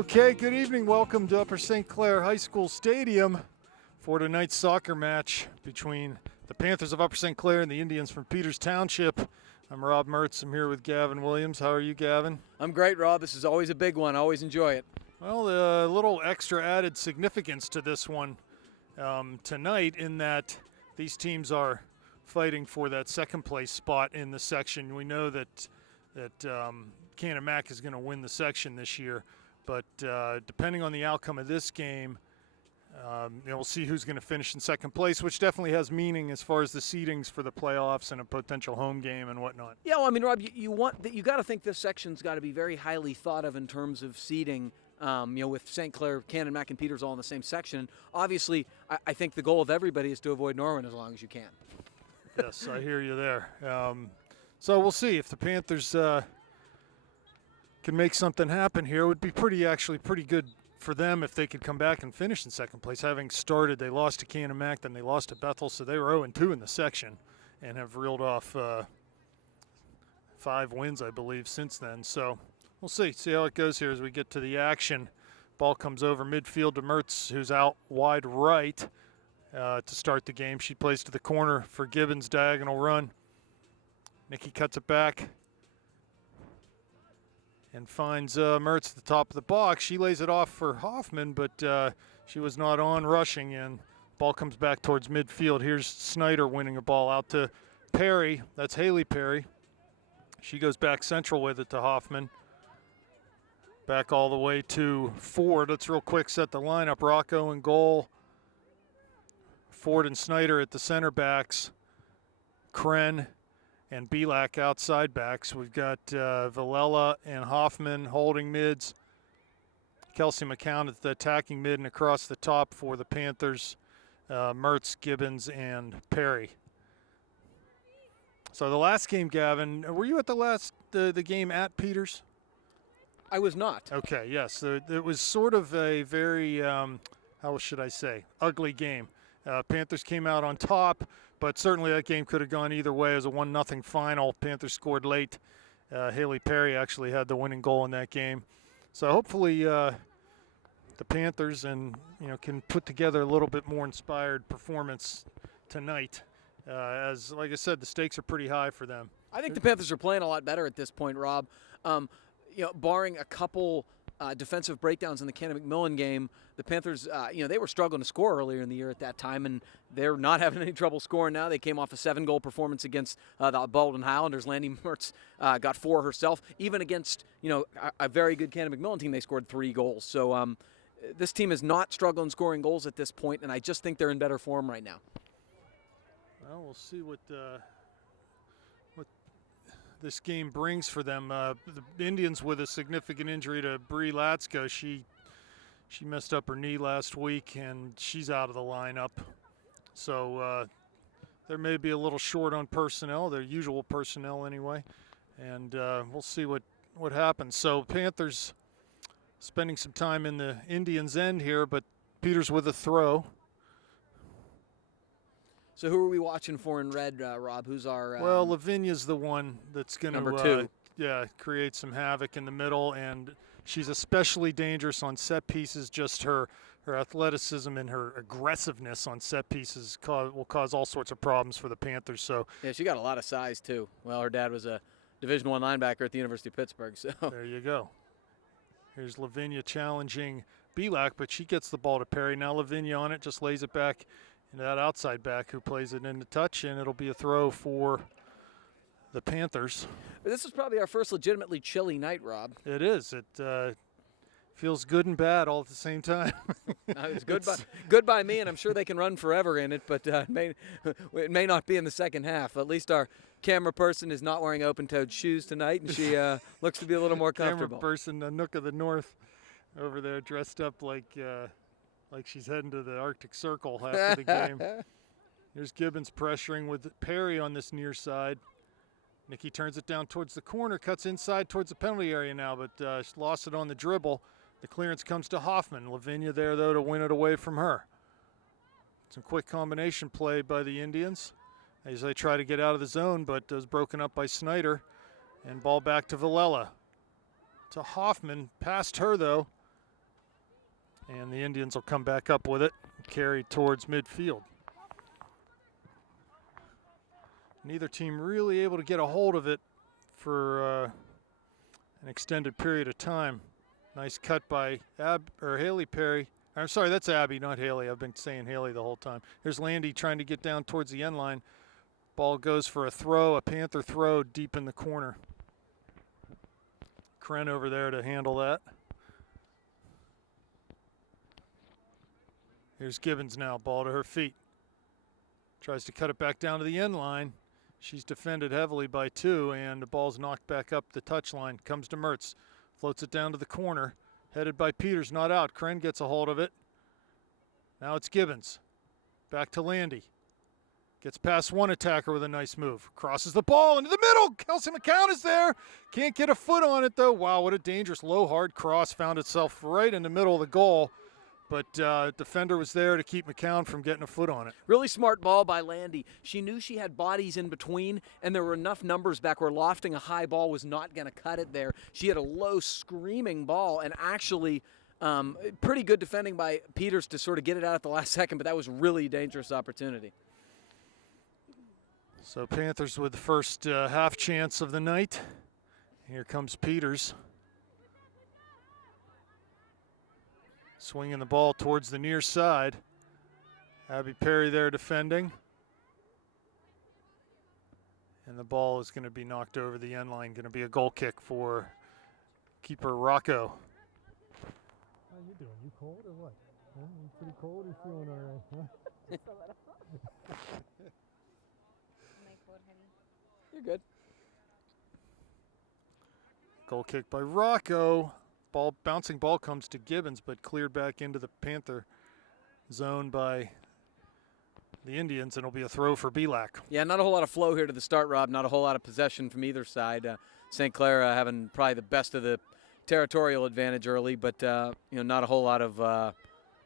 Okay, good evening. Welcome to Upper St. Clair High School Stadium for tonight's soccer match between the Panthers of Upper St. Clair and the Indians from Peters Township. I'm Rob Mertz. I'm here with Gavin Williams. How are you, Gavin? I'm great, Rob. This is always a big one. I always enjoy it. Well, a little extra added significance to this one tonight in that these teams are fighting for that second place spot in the section. We know that Canamac is going to win the section this year. But depending on the outcome of this game, we'll see who's going to finish in second place, which definitely has meaning as far as the seedings for the playoffs and a potential home game and whatnot. Yeah, well, I mean, Rob, you got to think this section's got to be very highly thought of in terms of seeding. With St. Clair, Canamac, and Peters all in the same section. Obviously, I think the goal of everybody is to avoid Norwin as long as you can. Yes, I hear you there. So we'll see if the Panthers can make something happen here. It would be pretty good for them if they could come back and finish in second place. Having started, they lost to Canamac, then they lost to Bethel, so they were 0-2 in the section and have reeled off 5 wins, I believe, since then. So we'll see how it goes here as we get to the action. Ball comes over midfield to Mertz, who's out wide right to start the game. She plays to the corner for Gibbons' diagonal run. Nikki cuts it back and finds Mertz at the top of the box. She lays it off for Hoffman, but she was not on rushing, and ball comes back towards midfield. Here's Snyder winning a ball out to Perry. That's Haley Perry. She goes back central with it to Hoffman. Back all the way to Ford. Let's real quick set the lineup. Rocco in goal. Ford and Snyder at the center backs. Kren and Belak outside backs. We've got Villela and Hoffman holding mids. Kelsey McCown at the attacking mid, and across the top for the Panthers, Mertz, Gibbons, and Perry. So the last game, Gavin, were you at the game at Peters? I was not. Okay, yes. It was sort of a very, how should I say, ugly game. Panthers came out on top, but certainly that game could have gone either way. It was a 1-0 final. Panthers scored late. Haley Perry actually had the winning goal in that game. So hopefully the Panthers can put together a little bit more inspired performance tonight. As like I said, the stakes are pretty high for them. I think the Panthers are playing a lot better at this point, Rob. Barring a couple defensive breakdowns in the Canamac-Millen game, the Panthers, they were struggling to score earlier in the year at that time, and they're not having any trouble scoring now. They came off a 7-goal performance against the Baldwin Highlanders. Landy Mertz got 4 herself. Even against, a very good Canamac-Millen team, they scored 3 goals. So this team is not struggling scoring goals at this point, and I just think they're in better form right now. Well, we'll see what this game brings for them. The Indians with a significant injury to Bree Latsko. She messed up her knee last week, and she's out of the lineup. So there may be a little short on personnel, their usual personnel anyway, and we'll see what happens. So Panthers spending some time in the Indians' end here, but Peters with a throw. So who are we watching for in red, Rob? Who's our well, Lavinia's the one that's going number to 2. Create some havoc in the middle, and she's especially dangerous on set pieces. Just her athleticism and her aggressiveness on set pieces will cause all sorts of problems for the Panthers. So yeah, she got a lot of size too. Well, her dad was a Division I linebacker at the University of Pittsburgh. So there you go. Here's Lavinia challenging Belak, but she gets the ball to Perry. Now Lavinia on it, just lays it back into that outside back who plays it into touch, and it'll be a throw for the Panthers. This is probably our first legitimately chilly night, Rob. It is. It feels good and bad all at the same time. It's good by me, and I'm sure they can run forever in it, but it may not be in the second half. At least our camera person is not wearing open-toed shoes tonight, and she looks to be a little more comfortable. Camera person, the Nook of the North, over there dressed up like she's heading to the Arctic Circle after the game. Here's Gibbons pressuring with Perry on this near side. Nikki turns it down towards the corner, cuts inside towards the penalty area now, but she lost it on the dribble. The clearance comes to Hoffman. Lavinia there, though, to win it away from her. Some quick combination play by the Indians as they try to get out of the zone, but is broken up by Snyder. And ball back to Villela. To Hoffman, past her, though. And the Indians will come back up with it, carry towards midfield. Neither team really able to get a hold of it for an extended period of time. Nice cut by Haley Perry. I'm sorry, that's Abby, not Haley. I've been saying Haley the whole time. Here's Landy trying to get down towards the end line. Ball goes for a throw, a Panther throw deep in the corner. Kren over there to handle that. Here's Gibbons now, ball to her feet. Tries to cut it back down to the end line. She's defended heavily by 2, and the ball's knocked back up the touchline. Comes to Mertz, floats it down to the corner. Headed by Peters, not out. Kren gets a hold of it. Now it's Gibbons. Back to Landy. Gets past one attacker with a nice move. Crosses the ball into the middle. Kelsey McCown is there. Can't get a foot on it, though. Wow, what a dangerous low, hard cross. Found itself right in the middle of the goal. But defender was there to keep McCown from getting a foot on it. Really smart ball by Landy. She knew she had bodies in between, and there were enough numbers back where lofting a high ball was not going to cut it there. She had a low, screaming ball, and actually pretty good defending by Peters to sort of get it out at the last second, but that was really dangerous opportunity. So Panthers with the first half chance of the night. Here comes Peters. Swinging the ball towards the near side. Abby Perry there defending. And the ball is going to be knocked over the end line. Going to be a goal kick for keeper Rocco. How you doing? You cold or what? Huh? You pretty cold or feeling all right? Huh? You're good. Goal kick by Rocco. Bouncing ball comes to Gibbons, but cleared back into the Panther zone by the Indians, and it'll be a throw for Belak. Yeah, not a whole lot of flow here to the start, Rob. Not a whole lot of possession from either side. St. Clair having probably the best of the territorial advantage early, but not a whole lot of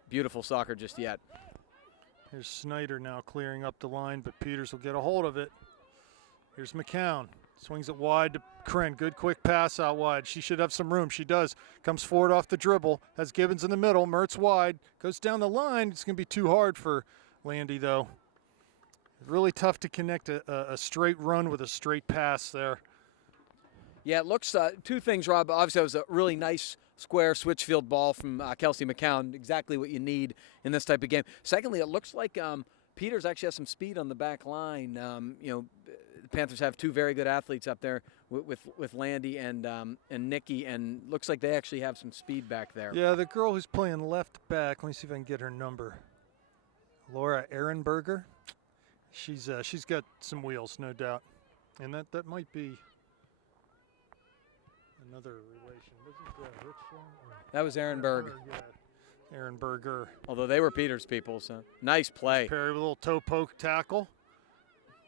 beautiful soccer just yet. Here's Snyder now clearing up the line, but Peters will get a hold of it. Here's McCown. Swings it wide to Kren. Good quick pass out wide. She should have some room. She does. Comes forward off the dribble. Has Gibbons in the middle. Mertz wide. Goes down the line. It's going to be too hard for Landy, though. Really tough to connect a straight run with a straight pass there. Yeah, it looks two things, Rob. Obviously, that was a really nice square switchfield ball from Kelsey McCown. Exactly what you need in this type of game. Secondly, it looks like Peters actually has some speed on the back line. The Panthers have 2 very good athletes up there with Landy and Nikki, and looks like they actually have some speed back there. Yeah, the girl who's playing left back, let me see if I can get her number. Laura Ehrenberger. She's got some wheels, no doubt. And that might be another relation. Wasn't Rich? That was Ehrenberg. Yeah, Ehrenberger. Although they were Peters people, so nice play. Perry with a little toe poke tackle.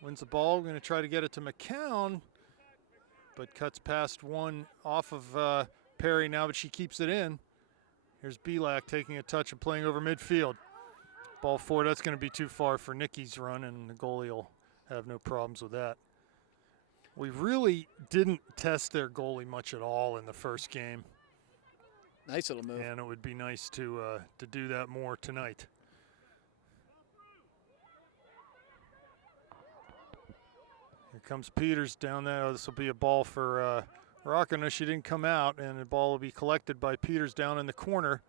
Wins the ball. Going to try to get it to McCown, but cuts past one off of Perry now, but she keeps it in. Here's Belak taking a touch and playing over midfield. Ball forward. That's going to be too far for Nikki's run, and the goalie will have no problems with that. We really didn't test their goalie much at all in the first game. Nice little move. And it would be nice to do that more tonight. Here comes Peters down there. Oh, this will be a ball for Rocco. No, she didn't come out, and the ball will be collected by Peters down in the corner.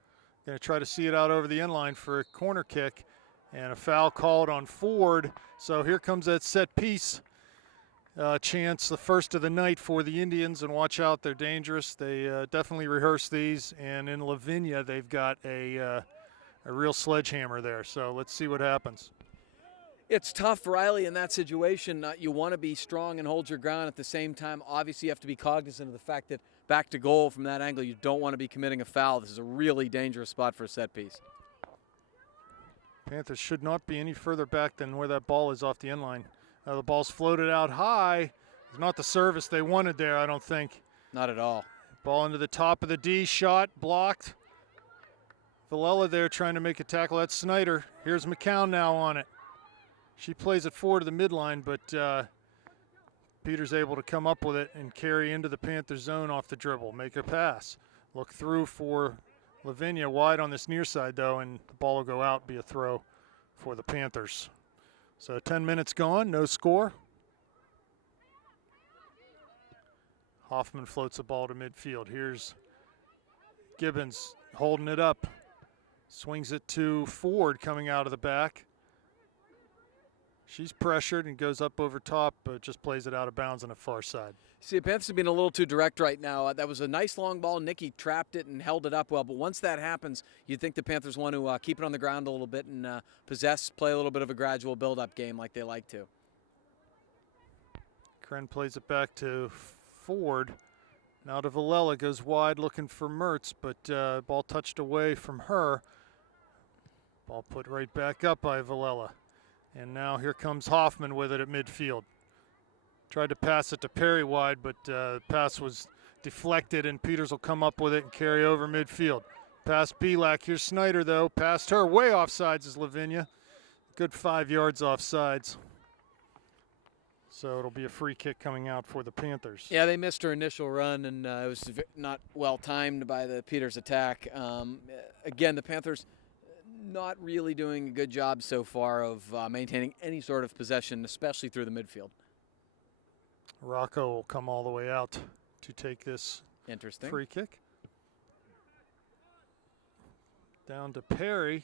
Going to try to see it out over the end line for a corner kick, and a foul called on Ford. So here comes that set piece chance, the first of the night for the Indians, and watch out, they're dangerous. They definitely rehearse these, and in Lavinia they've got a real sledgehammer there. So let's see what happens. It's tough, Riley, in that situation. You want to be strong and hold your ground. At the same time, obviously you have to be cognizant of the fact that back to goal from that angle, you don't want to be committing a foul. This is a really dangerous spot for a set piece. Panthers should not be any further back than where that ball is off the end line. The ball's floated out high. It's not the service they wanted there, I don't think. Not at all. Ball into the top of the D, shot, blocked. Villela there trying to make a tackle. That's Snyder. Here's McCown now on it. She plays it forward to the midline, but Peter's able to come up with it and carry into the Panther zone off the dribble. Make a pass. Look through for Lavinia wide on this near side, though, and the ball will go out, be a throw for the Panthers. So 10 minutes gone, no score. Hoffman floats the ball to midfield. Here's Gibbons holding it up. Swings it to Ford coming out of the back. She's pressured and goes up over top, but just plays it out of bounds on the far side. See, the Panthers have been a little too direct right now. That was a nice long ball. Nikki trapped it and held it up well. But once that happens, you'd think the Panthers want to keep it on the ground a little bit and play a little bit of a gradual build-up game like they like to. Kren plays it back to Ford. Now to Villela, goes wide looking for Mertz, but ball touched away from her. Ball put right back up by Villela. And now here comes Hoffman with it at midfield. Tried to pass it to Perry wide, but the pass was deflected, and Peters will come up with it and carry over midfield. Past Belak. Here's Snyder, though. Past her. Way offsides is Lavinia. Good 5 yards offsides. So it'll be a free kick coming out for the Panthers. Yeah, they missed her initial run, and it was not well timed by the Peters attack. Again, the Panthers not really doing a good job so far of maintaining any sort of possession, especially through the midfield. Rocco will come all the way out to take this free kick. Down to Perry.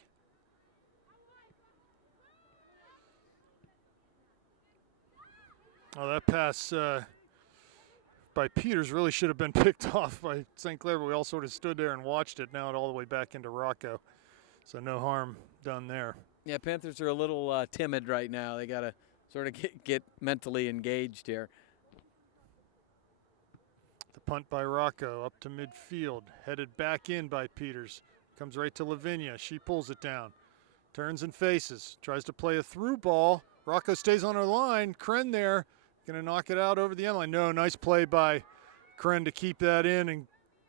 Oh, that pass by Peters really should have been picked off by St. Clair, but we all sort of stood there and watched it. Now it all the way back into Rocco. So no harm done there. Yeah, Panthers are a little timid right now. They got to sort of get mentally engaged here. The punt by Rocco up to midfield. Headed back in by Peters. Comes right to Lavinia. She pulls it down. Turns and faces. Tries to play a through ball. Rocco stays on her line. Kren there. Going to knock it out over the end line. No, nice play by Kren to keep that in and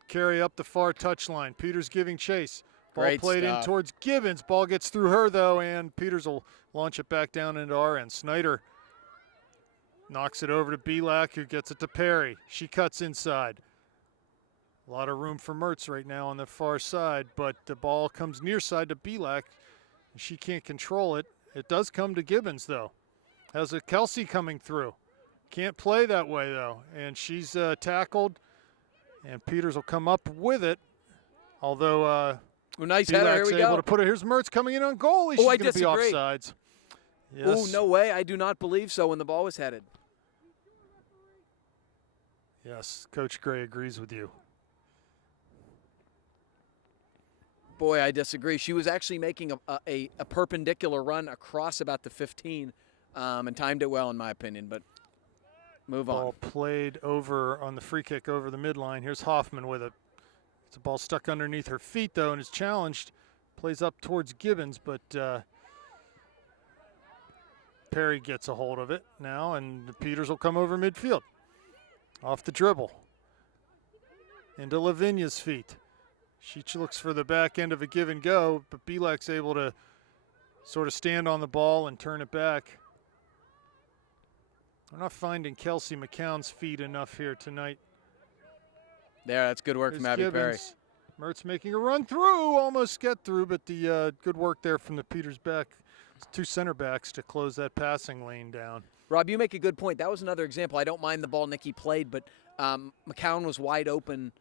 carry up the far touchline. Peters giving chase. Ball played in towards Gibbons. Ball gets through her, though, and Peters will launch it back down into our end. Snyder knocks it over to Belak, who gets it to Perry. She cuts inside. A lot of room for Mertz right now on the far side, but the ball comes near side to Belak. She can't control it. It does come to Gibbons, though. Has a Kelsey coming through. Can't play that way, though, and she's tackled, and Peters will come up with it, although nice header. Here we go. Able to put it. Here's Mertz coming in on goalie. She's going to be offsides. Yes. Oh, no way. I do not believe so when the ball was headed. Yes, Coach Gray agrees with you. Boy, I disagree. She was actually making a perpendicular run across about the 15 and timed it well, in my opinion, but move on. Ball played over on the free kick over the midline. Here's Hoffman with it. It's a ball stuck underneath her feet, though, and is challenged. Plays up towards Gibbons, but Perry gets a hold of it now, and Peters will come over midfield. Off the dribble. Into Lavinia's feet. She looks for the back end of a give and go, but Belak's able to sort of stand on the ball and turn it back. We're not finding Kelsey McCown's feet enough here tonight. There, that's good work from Abby Perry. Mertz making a run through, almost get through, but the good work there from the Peters back. Two center backs to close that passing lane down. Rob, you make a good point. That was another example. I don't mind the ball Nikki played, but McCown was wide open,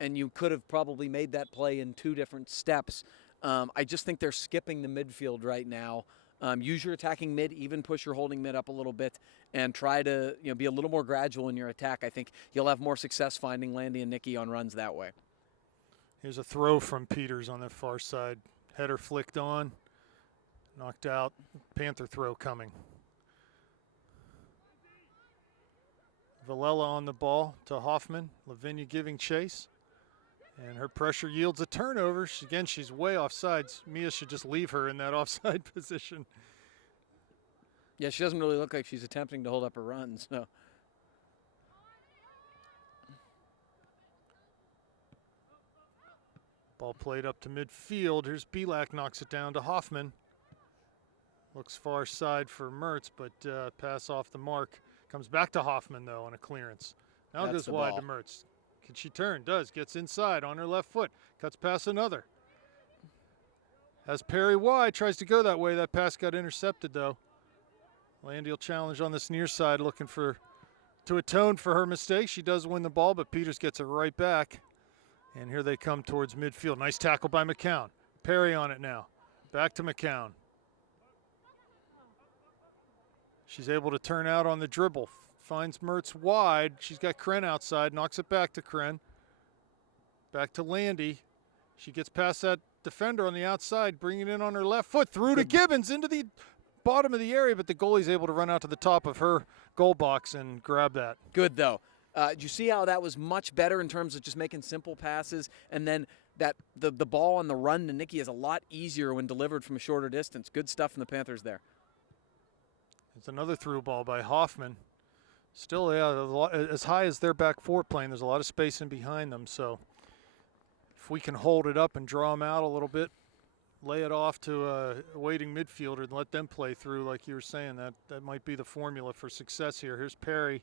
and you could have probably made that play in two different steps. I just think they're skipping the midfield right now. Use your attacking mid, even push your holding mid up a little bit, and try to be a little more gradual in your attack. I think you'll have more success finding Landy and Nikki on runs that way. Here's a throw from Peters on the far side. Header flicked on, knocked out. Panther throw coming. Villela on the ball to Hoffman. Lavinia giving chase. And her pressure yields a turnover. Again, she's way offsides. Mia should just leave her in that offside position. Yeah, she doesn't really look like she's attempting to hold up her run. So. Ball played up to midfield. Here's Belak, knocks it down to Hoffman. Looks far side for Mertz, but pass off the mark. Comes back to Hoffman, though, on a clearance. Now goes wide to Mertz. Can she turn? Does. Gets inside on her left foot. Cuts past another. Has Perry wide, tries to go that way. That pass got intercepted, though. Landy will challenge on this near side, looking to atone for her mistake. She does win the ball, but Peters gets it right back. And here they come towards midfield. Nice tackle by McCown. Perry on it now. Back to McCown. She's able to turn out on the dribble. Finds Mertz wide. She's got Kren outside. Knocks it back to Kren. Back to Landy. She gets past that defender on the outside, bringing it in on her left foot. Through to Gibbons into the bottom of the area, but the goalie's able to run out to the top of her goal box and grab that. Good, though. Did you see how that was much better in terms of just making simple passes, and then that the ball on the run to Nikki is a lot easier when delivered from a shorter distance. Good stuff from the Panthers there. It's another through ball by Hoffman. Still, as high as their back four playing, there's a lot of space in behind them. So if we can hold it up and draw them out a little bit, lay it off to a waiting midfielder and let them play through, like you were saying, that might be the formula for success here. Here's Perry.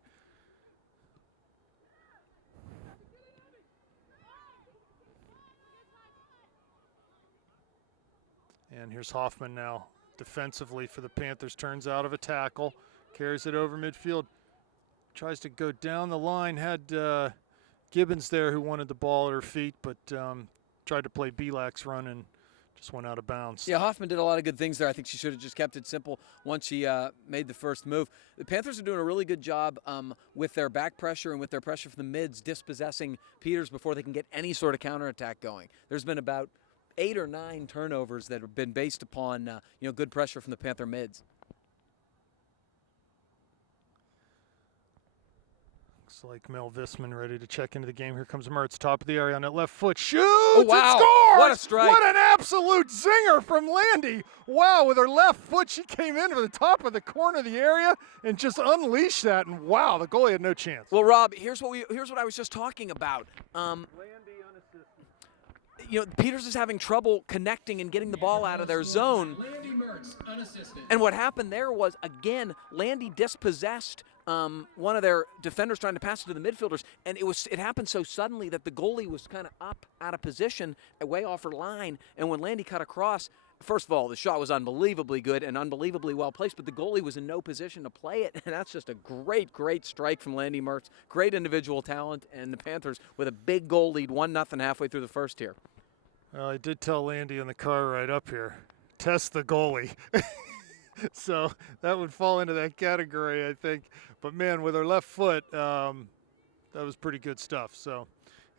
And here's Hoffman now defensively for the Panthers. Turns out of a tackle, carries it over midfield, tries to go down the line. Had Gibbons there who wanted the ball at her feet, but tried to play Belak's run and just went out of bounds. Yeah, Hoffman did a lot of good things there. I think she should have just kept it simple once she made the first move. The Panthers are doing a really good job with their back pressure and with their pressure from the mids, dispossessing Peters before they can get any sort of counterattack going. There's been about 8 or 9 turnovers that have been based upon good pressure from the Panther mids. Looks like Mel Visman ready to check into the game. Here comes Mertz, top of the area on that left foot. Shoots oh, wow. and scores! What a strike. What an absolute zinger from Landy. Wow, with her left foot, she came in to the top of the corner of the area and just unleashed that. And wow, the goalie had no chance. Well, Rob, here's what I was just talking about. Peters is having trouble connecting and getting the ball out of their zone. And what happened there was, again, Landy dispossessed one of their defenders trying to pass it to the midfielders, and it happened so suddenly that the goalie was kind of up out of position, way off her line, and when Landy cut across, first of all, the shot was unbelievably good and unbelievably well placed, but the goalie was in no position to play it, and that's just a great, great strike from Landy Mertz. Great individual talent, and the Panthers with a big goal lead, 1-0 halfway through the first here. Well, I did tell Landy in the car right up here, test the goalie. So that would fall into that category, I think. But, man, with her left foot, that was pretty good stuff. So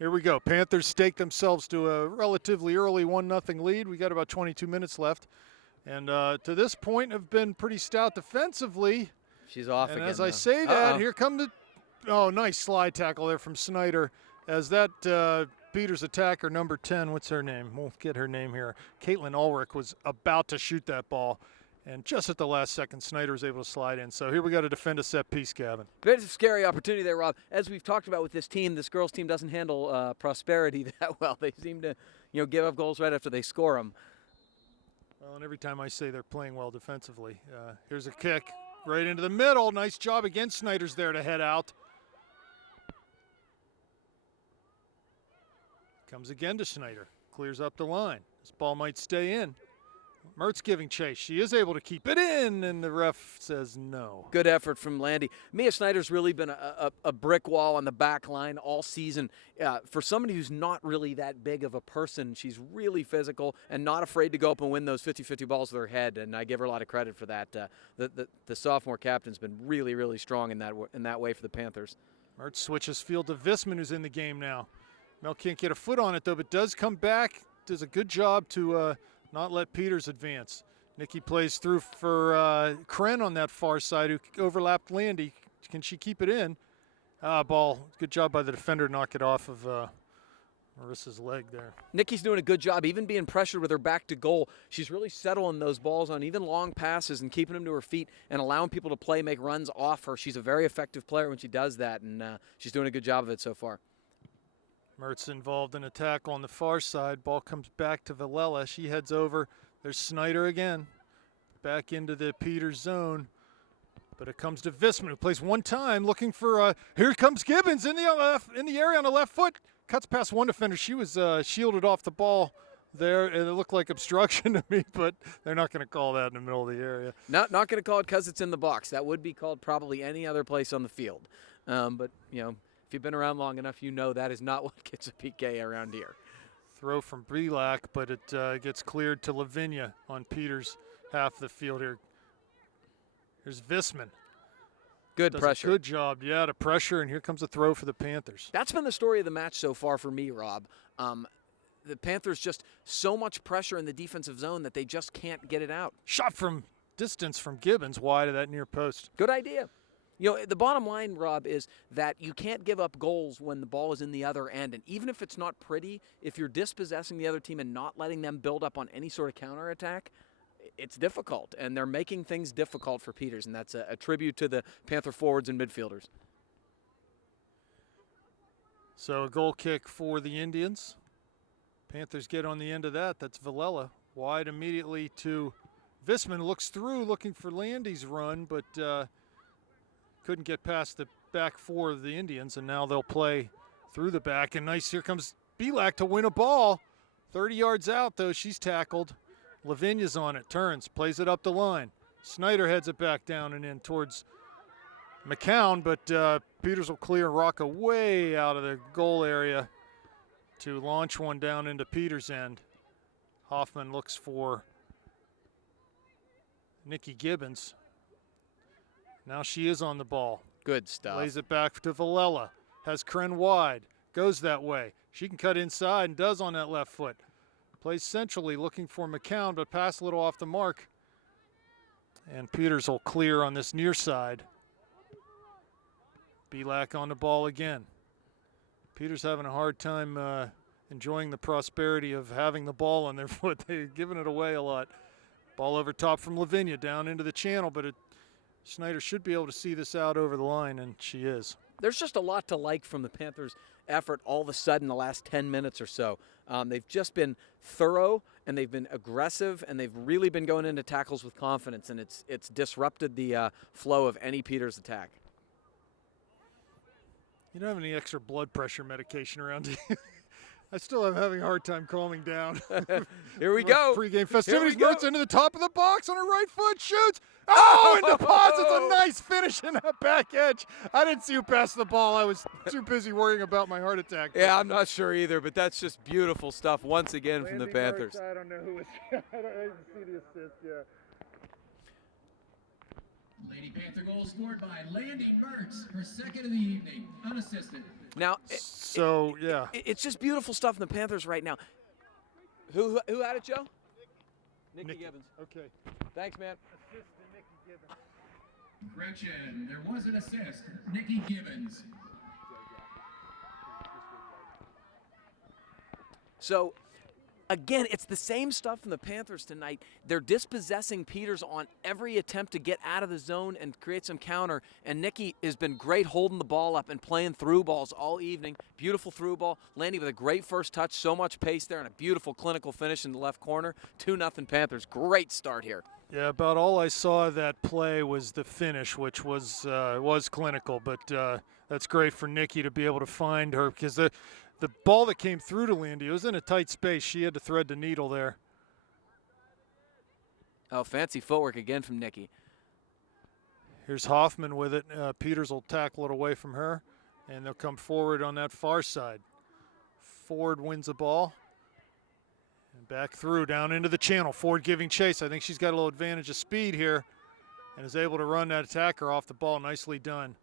here we go. Panthers stake themselves to a relatively early 1-0 lead. We got about 22 minutes left. And to this point have been pretty stout defensively. She's off and again. As I say that, here come nice slide tackle there from Snyder. As that Peters attacker, number 10, what's her name? We'll get her name here. Caitlin Ulrich was about to shoot that ball. And just at the last second, Snyder was able to slide in. So here we got to defend a set piece, Gavin. It's a scary opportunity there, Rob. As we've talked about with this team, this girls' team doesn't handle prosperity that well. They seem to, give up goals right after they score them. Well, and every time I say they're playing well defensively, here's a kick right into the middle. Nice job again. Snyder's there to head out. Comes again to Snyder. Clears up the line. This ball might stay in. Mertz giving chase. She is able to keep it in, and the ref says no. Good effort from Landy. Mia Snyder's really been a brick wall on the back line all season. For somebody who's not really that big of a person, she's really physical and not afraid to go up and win those 50-50 balls with her head, and I give her a lot of credit for that. The sophomore captain's been really, really strong in that way for the Panthers. Mertz switches field to Visman, who's in the game now. Mel can't get a foot on it, though, but does come back. Does a good job to not let Peters advance. Nikki plays through for Kren on that far side, who overlapped Landy. Can she keep it in? Ball. Good job by the defender to knock it off of Marissa's leg there. Nikki's doing a good job, even being pressured with her back to goal. She's really settling those balls on even long passes and keeping them to her feet and allowing people to make runs off her. She's a very effective player when she does that, and she's doing a good job of it so far. Mertz involved in a tackle on the far side. Ball comes back to Villela. She heads over. There's Snyder again. Back into the Peters zone. But it comes to Visman, who plays one time, looking for here comes Gibbons in the area on the left foot. Cuts past one defender. She was shielded off the ball there, and it looked like obstruction to me, but they're not going to call that in the middle of the area. Not going to call it because it's in the box. That would be called probably any other place on the field. But, you know, if you've been around long enough, you know that is not what gets a PK around here. Throw from Belak, but it gets cleared to Lavinia on Peters' half of the field here. Here's Visman. Good Does pressure. A good job, yeah, to pressure, and here comes a throw for the Panthers. That's been the story of the match so far for me, Rob. The Panthers just so much pressure in the defensive zone that they just can't get it out. Shot from distance from Gibbons, wide of that near post. Good idea. You know, the bottom line, Rob, is that you can't give up goals when the ball is in the other end. And even if it's not pretty, if you're dispossessing the other team and not letting them build up on any sort of counterattack, it's difficult. And they're making things difficult for Peters, and that's a tribute to the Panther forwards and midfielders. So a goal kick for the Indians. Panthers get on the end of that. That's Villela. Wide immediately to Visman. Looks through, looking for Landy's run, but couldn't get past the back four of the Indians, and now they'll play through the back. And nice, here comes Belak to win a ball. 30 yards out, though. She's tackled. Lavinia's on it, turns, plays it up the line. Snyder heads it back down and in towards McCown, but Peters will clear Rocco way out of the goal area to launch one down into Peters' end. Hoffman looks for Nikki Gibbons. Now she is on the ball. Good stuff. Lays it back to Villela. Has Kren wide. Goes that way. She can cut inside and does on that left foot. Plays centrally looking for McCown, but pass a little off the mark. And Peters will clear on this near side. Belak on the ball again. Peters having a hard time enjoying the prosperity of having the ball on their foot. They've given it away a lot. Ball over top from Lavinia down into the channel, but Snyder should be able to see this out over the line, and she is. There's just a lot to like from the Panthers' effort all of a sudden the last 10 minutes or so. They've just been thorough, and they've been aggressive, and they've really been going into tackles with confidence, and it's disrupted the flow of any Peters attack. You don't have any extra blood pressure medication around you? I still am having a hard time calming down. Here we go. Pre-game festivities. Here we Mertz go. into the top of the box on her right foot, shoots. Oh, and deposits a nice finish in that back edge. I didn't see who passed the ball. I was too busy worrying about my heart attack. Yeah, I'm not sure either, but that's just beautiful stuff once again from the Landing Panthers. Mertz, I don't know who was. I didn't see the assist. Yeah. Lady Panther goal scored by Landy Mertz, her second of the evening, unassisted. Now, it's just beautiful stuff in the Panthers right now. Who had it, Joe? Nikki Gibbons. Okay. Thanks, man. Assist to Nikki Gibbons. Correction, there was an assist. Nikki Gibbons. So, again, it's the same stuff from the Panthers tonight. They're dispossessing Peters on every attempt to get out of the zone and create some counter. And Nikki has been great holding the ball up and playing through balls all evening. Beautiful through ball. Landy with a great first touch. So much pace there and a beautiful clinical finish in the left corner. 2-0 Panthers. Great start here. Yeah, about all I saw of that play was the finish, which was clinical. But that's great for Nikki to be able to find her, because the ball that came through to Landy, it was in a tight space. She had to thread the needle there. Oh, fancy footwork again from Nikki. Here's Hoffman with it. Peters will tackle it away from her, and they'll come forward on that far side. Ford wins the ball. And back through, down into the channel. Ford giving chase. I think she's got a little advantage of speed here and is able to run that attacker off the ball. Nicely done.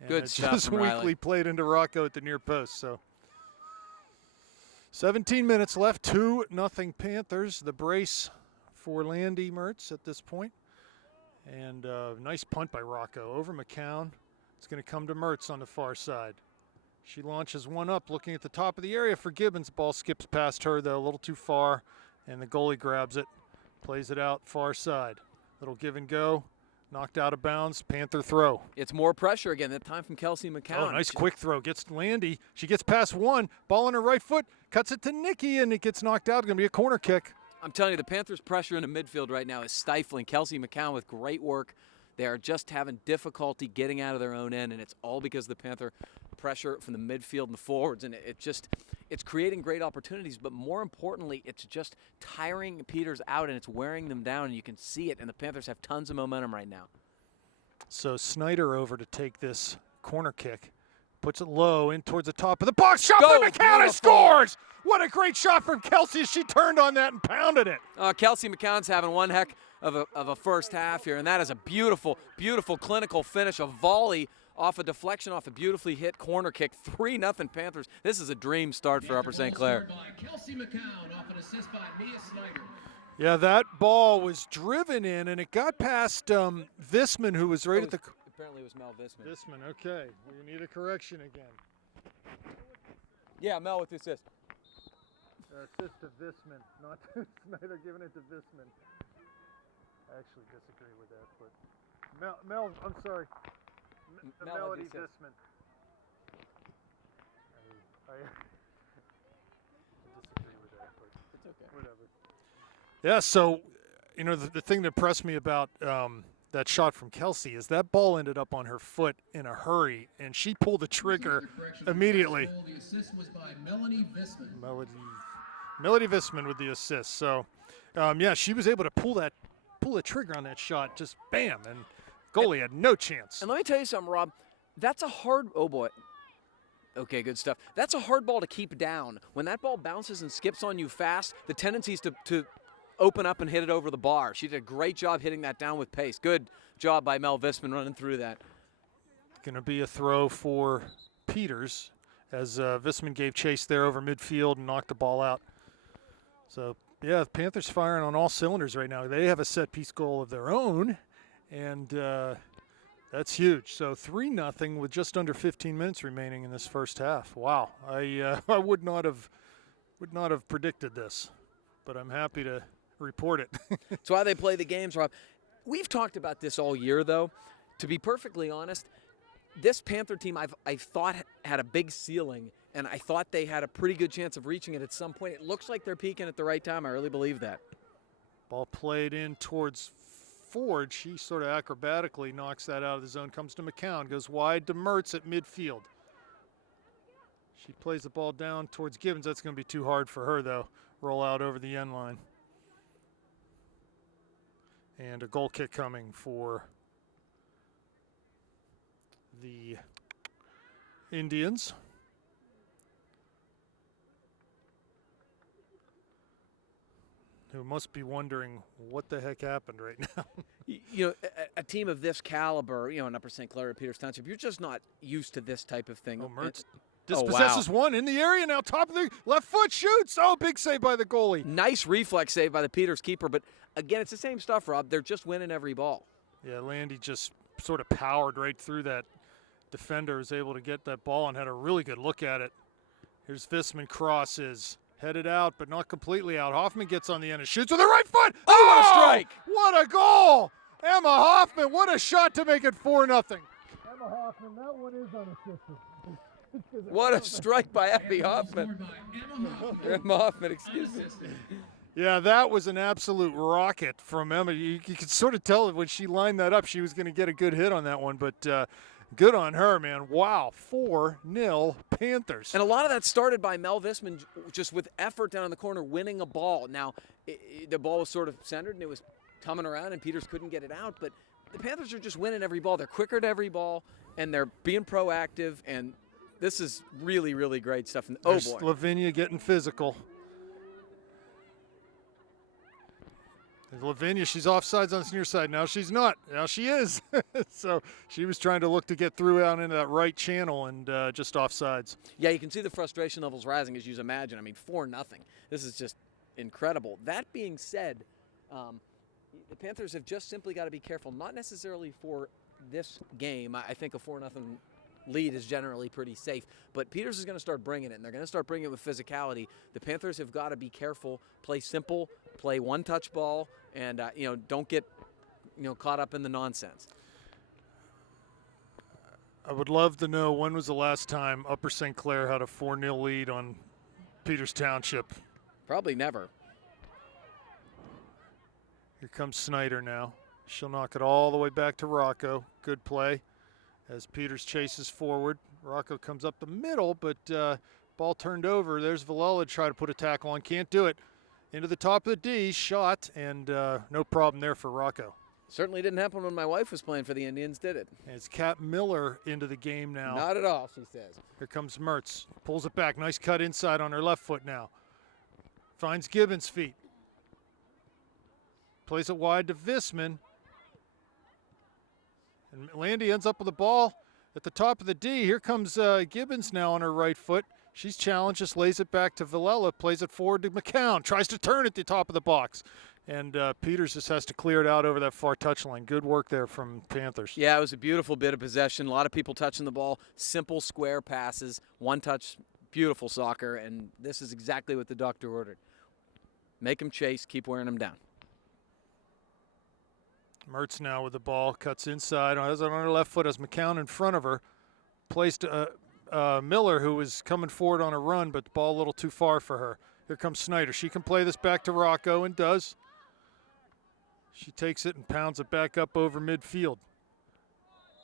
And Good it's stuff just from weakly Riley. played into Rocco at the near post. So 17 minutes left, 2-0 Panthers. The brace for Landy Mertz at this point. And nice punt by Rocco over McCown. It's going to come to Mertz on the far side. She launches one up, looking at the top of the area for Gibbons. Ball skips past her, though, a little too far, and the goalie grabs it, plays it out far side. Little give and go, knocked out of bounds, Panther throw. It's more pressure again, that time from Kelsey McCown. Oh, nice quick throw. Gets Landy. She gets past one. Ball on her right foot. Cuts it to Nikki, and it gets knocked out. It's going to be a corner kick. I'm telling you, the Panthers' pressure in the midfield right now is stifling. Kelsey McCown with great work. They are just having difficulty getting out of their own end, and it's all because of the Panther pressure from the midfield and the forwards. And it's creating great opportunities, but more importantly, it's just tiring Peters out and it's wearing them down, and you can see it, and the Panthers have tons of momentum right now. So Snyder over to take this corner kick. Puts it low in towards the top of the box. Shot by McCown and scores! What a great shot from Kelsey. She turned on that and pounded it. Kelsey McCown's having one heck of a first half here, and that is a beautiful, beautiful clinical finish, a volley off a deflection off a beautifully hit corner kick. 3-0 Panthers. This is a dream start for Upper St. Clair. Kelsey McCown off an assist by Mia Snyder. Yeah, that ball was driven in, and it got past Visman, who was right at the... Apparently it was Mel Visman. Visman, okay. We need a correction again. Yeah, Mel with the assist. Assist to Visman, not to Snyder giving it to Visman. I actually disagree with that, but Mel, I'm sorry. Melody Visman. I disagree with that, but it's okay. Whatever. Yeah, so, you know, the thing that impressed me about that shot from Kelsey is that ball ended up on her foot in a hurry, and she pulled the trigger immediately. The assist was by Melanie Visman. Melody Visman with the assist. So, yeah, she was able to pull the trigger on that shot, just bam, and goalie had no chance. And let me tell you something, Rob. That's a hard. Oh boy. Okay, good stuff. That's a hard ball to keep down. When that ball bounces and skips on you fast, the tendency is to open up and hit it over the bar. She did a great job hitting that down with pace. Good job by Mel Visman running through that. Going to be a throw for Peters as Visman gave chase there over midfield and knocked the ball out. So, yeah, the Panthers firing on all cylinders right now. They have a set-piece goal of their own, and that's huge. So 3-0 with just under 15 minutes remaining in this first half. Wow, I would not have predicted this, but I'm happy to report it. That's why they play the games, Rob. We've talked about this all year, though. To be perfectly honest, this Panther team I thought had a big ceiling, and I thought they had a pretty good chance of reaching it at some point. It looks like they're peaking at the right time. I really believe that. Ball played in towards Ford. She sort of acrobatically knocks that out of the zone, comes to McCown, goes wide to Mertz at midfield. She plays the ball down towards Gibbons. That's going to be too hard for her, though. Roll out over the end line. And a goal kick coming for the Indians. Who must be wondering what the heck happened right now. You know, a team of this caliber, you know, in Upper St. Clair or Peters Township, you're just not used to this type of thing. Oh, Mertz dispossesses one in the area now. Top of the left foot, shoots. Oh, big save by the goalie. Nice reflex save by the Peters keeper, but again, it's the same stuff, Rob. They're just winning every ball. Yeah, Landy just sort of powered right through that defender, was able to get that ball and had a really good look at it. Here's Visman, crosses. Headed out, but not completely out. Hoffman gets on the end and shoots with the right foot. Oh, what a strike! What a goal! Emma Hoffman, what a shot to make it 4-0. Emma Hoffman, that one is unassisted. What a strike by Abby Hoffman. Emma Hoffman, excuse me. Yeah, that was an absolute rocket from Emma. You could sort of tell when she lined that up, she was going to get a good hit on that one, but good on her, man. Wow, 4-0 Panthers. And a lot of that started by Mel Visman just with effort down in the corner, winning a ball. Now, the ball was sort of centered, and it was coming around, and Peters couldn't get it out. But the Panthers are just winning every ball. They're quicker to every ball, and they're being proactive, and this is really, really great stuff. And, oh, boy. Lavinia getting physical. Lavinia, she's offsides on the near side. Now she's not. Now she is. So she was trying to look to get through out into that right channel and just offsides. Yeah, you can see the frustration levels rising, as you imagine. I mean, 4-0. This is just incredible. That being said, the Panthers have just simply got to be careful, not necessarily for this game. I think a 4-0 lead is generally pretty safe, but Peters is going to start bringing it, and they're going to start bringing it with physicality. The Panthers have got to be careful, play simple, play one-touch ball, and don't get caught up in the nonsense. I would love to know when was the last time Upper St. Clair had a 4-0 lead on Peters Township. Probably never. Here comes Snyder now. She'll knock it all the way back to Rocco. Good play as Peters chases forward. Rocco comes up the middle, but Ball turned over. There's Villela to try to put a tackle on. Can't do it. Into the top of the D, shot, and no problem there for Rocco. Certainly didn't happen when my wife was playing for the Indians, did it? And it's Cat Miller into the game now. Not at all, she says. Here comes Mertz. Pulls it back. Nice cut inside on her left foot now. Finds Gibbons' feet. Plays it wide to Visman. And Landy ends up with the ball at the top of the D. Here comes Gibbons now on her right foot. She's challenged, just lays it back to Villela, plays it forward to McCown, tries to turn at the top of the box. And Peters just has to clear it out over that far touchline. Good work there from Panthers. Yeah, it was a beautiful bit of possession. A lot of people touching the ball. Simple square passes, one touch, beautiful soccer. And this is exactly what the doctor ordered. Make them chase, keep wearing them down. Mertz now with the ball, cuts inside, has it on her left foot, has McCown in front of her. Plays to Miller, who was coming forward on a run, but the ball a little too far for her. Here comes Snyder. She can play this back to Rocco and does. She takes it and pounds it back up over midfield.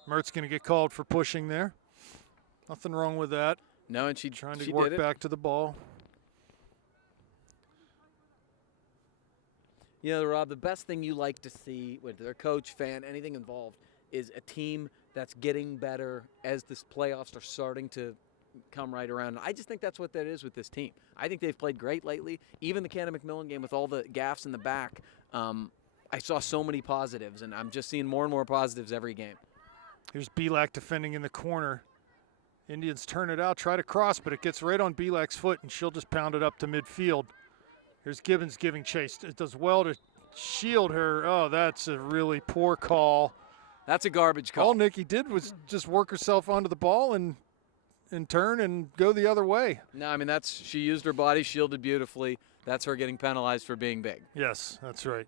Mertz going to get called for pushing there. Nothing wrong with that. No, and she trying to work back to the ball. You know, Rob, the best thing you like to see with their coach, fan, anything involved, is a team that's getting better as the playoffs are starting to come right around. I just think that's what that is with this team. I think they've played great lately. Even the Canada McMillan game with all the gaffes in the back, I saw so many positives, and I'm just seeing more and more positives every game. Here's Belak defending in the corner. Indians turn it out, try to cross, but it gets right on Belak's foot, and she'll just pound it up to midfield. Here's Gibbons giving chase. It does well to shield her. Oh, that's a really poor call. That's a garbage call. All Nikki did was just work herself onto the ball and turn and go the other way. No, I mean, she used her body, shielded beautifully. That's her getting penalized for being big. Yes, that's right.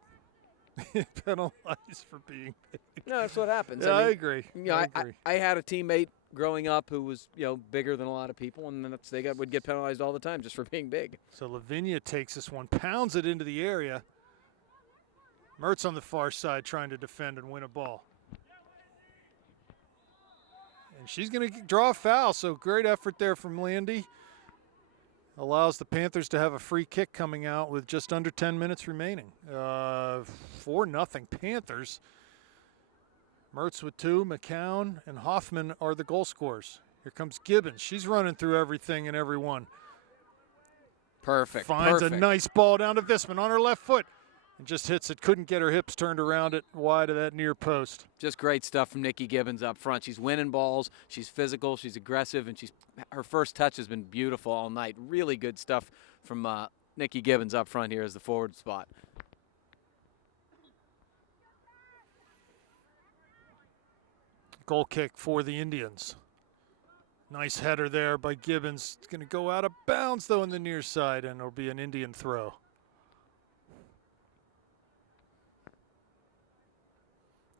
Penalized for being big. No, that's what happens. Yeah, I mean, agree. You know, I agree. I had a teammate growing up who was, bigger than a lot of people, and would get penalized all the time just for being big. So Lavinia takes this one, pounds it into the area. Mertz on the far side trying to defend and win a ball. And she's going to draw a foul, so great effort there from Landy. Allows the Panthers to have a free kick coming out with just under 10 minutes remaining. 4-0 Panthers. Mertz with 2, McCown and Hoffman are the goal scorers. Here comes Gibbons. She's running through everything and everyone. Perfect. Finds a nice ball down to Visman on her left foot and just hits it. Couldn't get her hips turned around it wide of that near post. Just great stuff from Nikki Gibbons up front. She's winning balls. She's physical. She's aggressive, and her first touch has been beautiful all night. Really good stuff from Nikki Gibbons up front here as the forward spot. Goal kick for the Indians. Nice header there by Gibbons. It's going to go out of bounds, though, in the near side, and it'll be an Indian throw.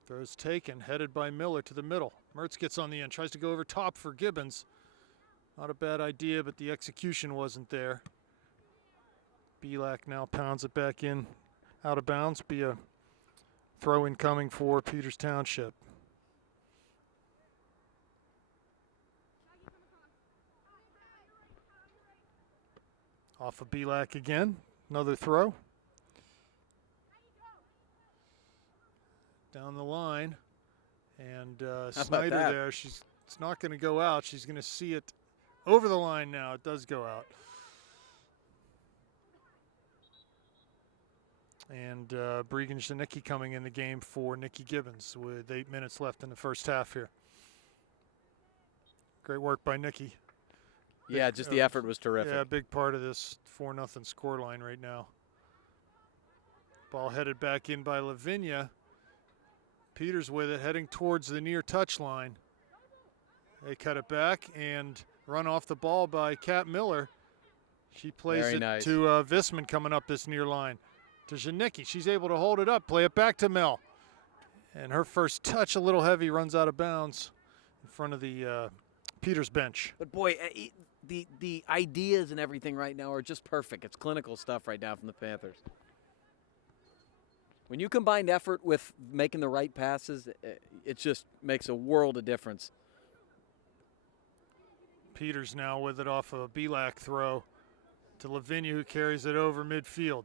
Throw's taken, headed by Miller to the middle. Mertz gets on the end, tries to go over top for Gibbons. Not a bad idea, but the execution wasn't there. Belak now pounds it back in, out of bounds. Be a throw incoming for Peters Township. Off of Belak again, another throw. Down the line, and Snyder there. It's not going to go out. She's going to see it over the line now. It does go out. And Bregan Janicki coming in the game for Nikki Gibbons with 8 minutes left in the first half here. Great work by Nikki. Yeah, just the effort was terrific. Yeah, a big part of this 4-0 scoreline right now. Ball headed back in by Lavinia. Peters with it, heading towards the near touchline. They cut it back and run off the ball by Kat Miller. She plays Very it nice. to Visman coming up this near line. To Janicki, she's able to hold it up, play it back to Mel. And her first touch, a little heavy, runs out of bounds in front of the Peters bench. But boy, the ideas and everything right now are just perfect. It's clinical stuff right now from the Panthers. When you combine effort with making the right passes, it just makes a world of difference. Peters now with it off a Belak throw to Lavinia, who carries it over midfield.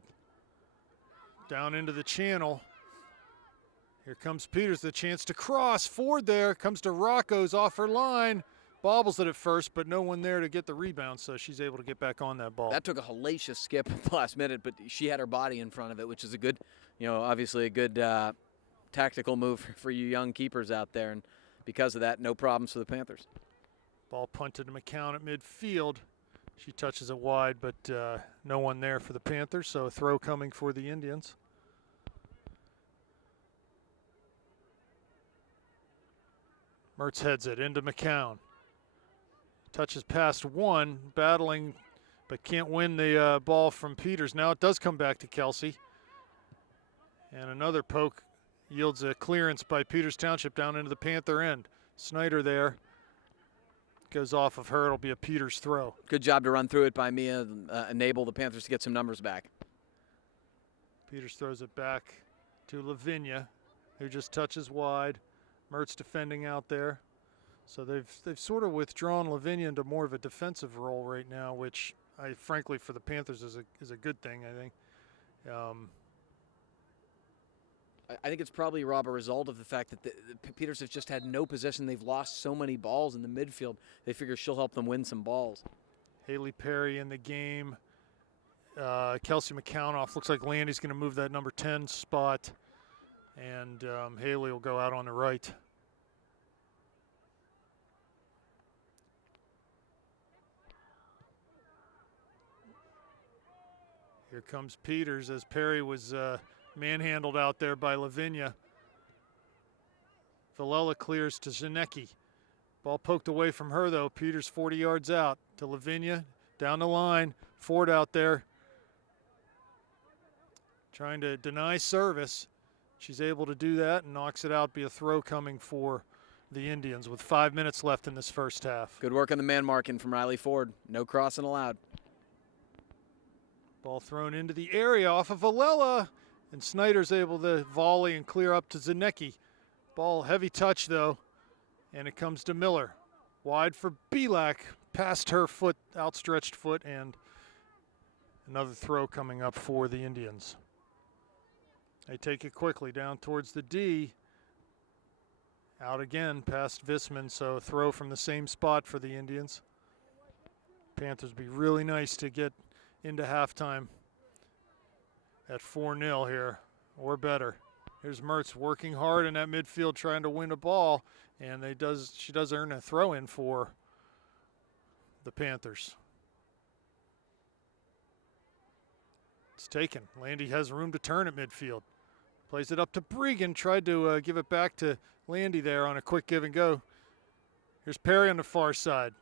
Down into the channel. Here comes Peters, the chance to cross. Ford there, comes to Rocco's off her line. Bobbles it at first, but no one there to get the rebound, so she's able to get back on that ball. That took a hellacious skip at the last minute, but she had her body in front of it, which is a good, obviously a good tactical move for you young keepers out there. And because of that, no problems for the Panthers. Ball punted to McCown at midfield. She touches it wide, but no one there for the Panthers, so a throw coming for the Indians. Mertz heads it into McCown. Touches past one, battling, but can't win the ball from Peters. Now it does come back to Kelsey. And another poke yields a clearance by Peters Township down into the Panther end. Snyder there. Goes off of her. It'll be a Peters throw. Good job to run through it by Mia, enable the Panthers to get some numbers back. Peters throws it back to Lavinia, who just touches wide. Mertz defending out there. So they've sort of withdrawn Lavinia into more of a defensive role right now, which frankly for the Panthers is a good thing, I think. I think it's probably, Rob, a result of the fact that the Peters have just had no possession. They've lost so many balls in the midfield. They figure she'll help them win some balls. Haley Perry in the game. Kelsey McCown off. Looks like Landy's going to move that number 10 spot. And Haley will go out on the right. Here comes Peters as Perry was manhandled out there by Lavinia. Villela clears to Zanecki. Ball poked away from her though. Peters 40 yards out to Lavinia. Down the line. Ford out there trying to deny service. She's able to do that and knocks it out. Be a throw coming for the Indians with 5 minutes left in this first half. Good work on the man marking from Riley Ford. No crossing allowed. Ball thrown into the area off of Villela, and Snyder's able to volley and clear up to Zanecki. Ball heavy touch though, and it comes to Miller. Wide for Belak, past her foot, outstretched foot, and another throw coming up for the Indians. They take it quickly down towards the D. Out again past Visman, so a throw from the same spot for the Indians. Panthers be really nice to get into halftime at 4-0 here, or better. Here's Mertz working hard in that midfield trying to win a ball, and she does earn a throw in for the Panthers. It's taken. Landy has room to turn at midfield. Plays it up to Bregan, tried to give it back to Landy there on a quick give and go. Here's Perry on the far side.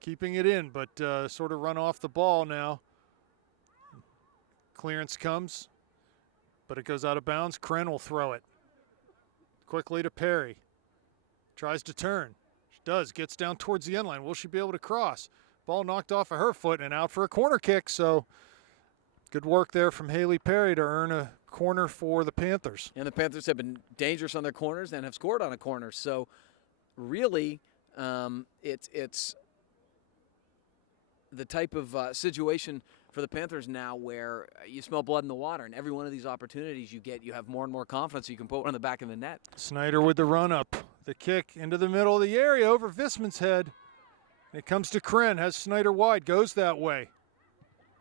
Keeping it in, but sort of run off the ball now. Clearance comes, but it goes out of bounds. Kren will throw it. Quickly to Perry. Tries to turn. She does, gets down towards the end line. Will she be able to cross? Ball knocked off of her foot and out for a corner kick, so good work there from Haley Perry to earn a corner for the Panthers. And the Panthers have been dangerous on their corners and have scored on a corner. So really, it's the type of situation for the Panthers now where you smell blood in the water, and every one of these opportunities you have more and more confidence you can put one on the back of the net. Snyder with the run up. The kick into the middle of the area over Visman's head. It comes to Kren, has Snyder wide, goes that way.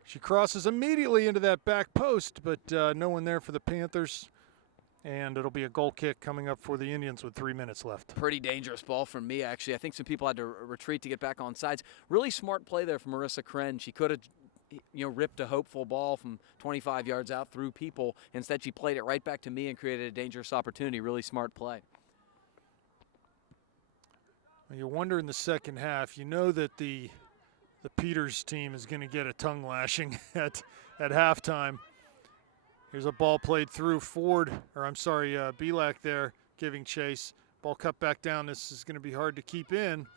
She crosses immediately into that back post, but no one there for the Panthers. And it'll be a goal kick coming up for the Indians with 3 minutes left. Pretty dangerous ball from me, actually. I think some people had to retreat to get back on sides. Really smart play there from Marissa Kren. She could have ripped a hopeful ball from 25 yards out through people. Instead, she played it right back to me and created a dangerous opportunity. Really smart play. You wonder in the second half, you know that the Peters team is going to get a tongue lashing at halftime. Here's a ball played through Belak there giving chase. Ball cut back down. This is going to be hard to keep in,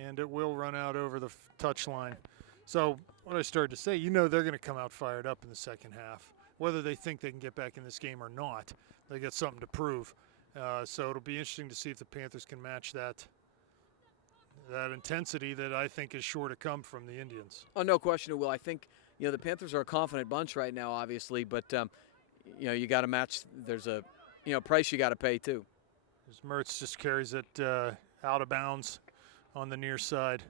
and it will run out over the touchline. So what I started to say, they're going to come out fired up in the second half. Whether they think they can get back in this game or not, they got something to prove. So it'll be interesting to see if the Panthers can match that that intensity that I think is sure to come from the Indians. Oh, no question it will. I think, the Panthers are a confident bunch right now, obviously, but, you got to match. There's a, price you got to pay, too. As Mertz just carries it out of bounds on the near side.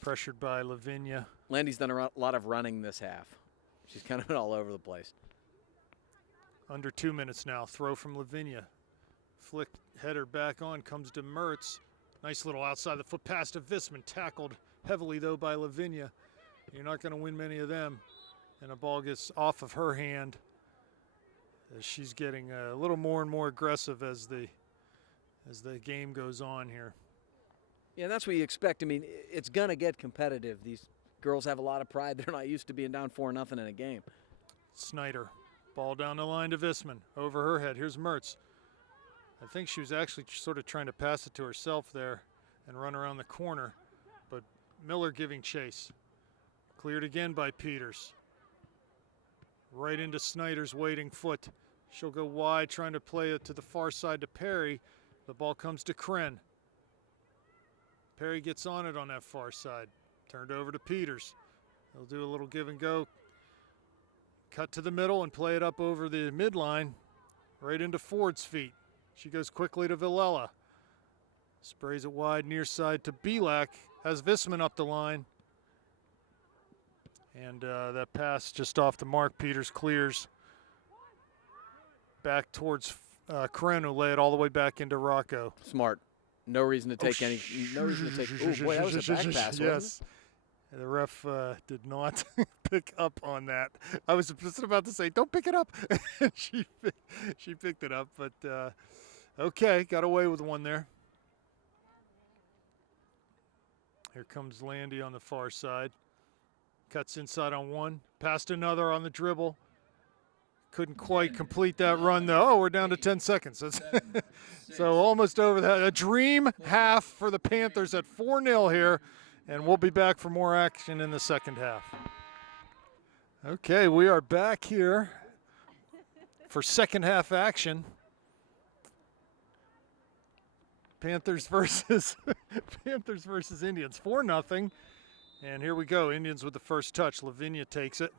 Pressured by Lavinia. Landy's done a lot of running this half. She's kind of been all over the place. Under 2 minutes now. Throw from Lavinia. Flick header back on. Comes to Mertz. Nice little outside the foot pass to Visman. Tackled heavily, though, by Lavinia. You're not going to win many of them. And the ball gets off of her hand as she's getting a little more and more aggressive as the game goes on here. Yeah, that's what you expect. I mean, it's going to get competitive. These girls have a lot of pride. They're not used to being down 4-0 in a game. Snyder. Ball down the line to Visman. Over her head. Here's Mertz. I think she was actually sort of trying to pass it to herself there and run around the corner. But Miller giving chase. Cleared again by Peters. Right into Snyder's waiting foot. She'll go wide, trying to play it to the far side to Perry. The ball comes to Kren. Perry gets on it on that far side. Turned over to Peters. They'll do a little give and go. Cut to the middle and play it up over the midline. Right into Ford's feet. She goes quickly to Villela. Sprays it wide near side to Belak. Has Visman up the line. And that pass just off the mark. Peters clears. Back towards Kren, who lay it all the way back into Rocco. Smart. No reason to take any. No reason to take. Oh boy, that was a back pass. Yes. Wasn't it? The ref did not pick up on that. I was just about to say, "Don't pick it up." she picked it up, but okay, got away with one there. Here comes Landy on the far side. Cuts inside on one, past another on the dribble. Couldn't quite complete that run, though. Oh, we're down to 10 seconds. So almost over that. A dream half for the Panthers at 4-0 here, and we'll be back for more action in the second half. Okay, we are back here for second half action. Panthers versus Indians, 4-0. And here we go, Indians with the first touch. Lavinia takes it,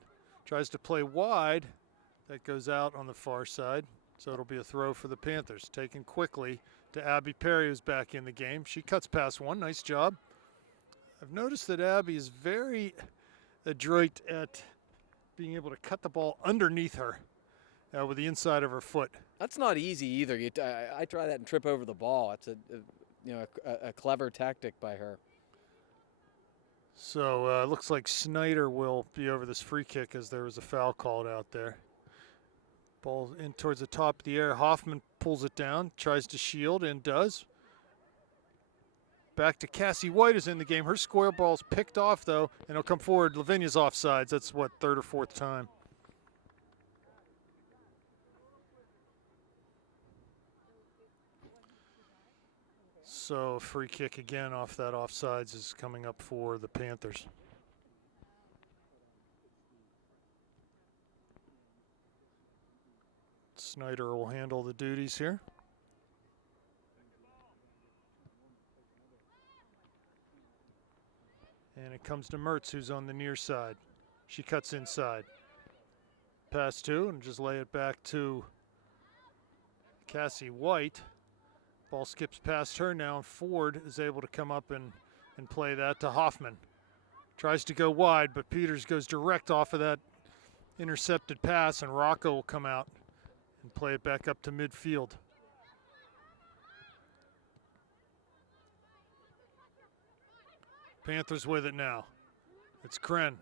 tries to play wide. That goes out on the far side, so it'll be a throw for the Panthers. Taken quickly to Abby Perry, who's back in the game. She cuts past one, nice job. I've noticed that Abby is very adroit at being able to cut the ball underneath her with the inside of her foot. That's not easy either. I try that and trip over the ball. It's a clever tactic by her. So looks like Snyder will be over this free kick as there was a foul called out there. Ball in towards the top of the air. Hoffman pulls it down, tries to shield, and does. Back to Cassie White is in the game. Her square ball's picked off, though, and it'll come forward. Lavinia's offsides. That's, what, third or fourth time. So free kick again off that offsides is coming up for the Panthers. Snyder will handle the duties here. And it comes to Mertz, who's on the near side. She cuts inside. Pass two, and just lay it back to Cassie White. Ball skips past her now, and Ford is able to come up and play that to Hoffman. Tries to go wide, but Peters goes direct off of that intercepted pass, and Rocco will come out and play it back up to midfield. Panthers with it now. It's Kren.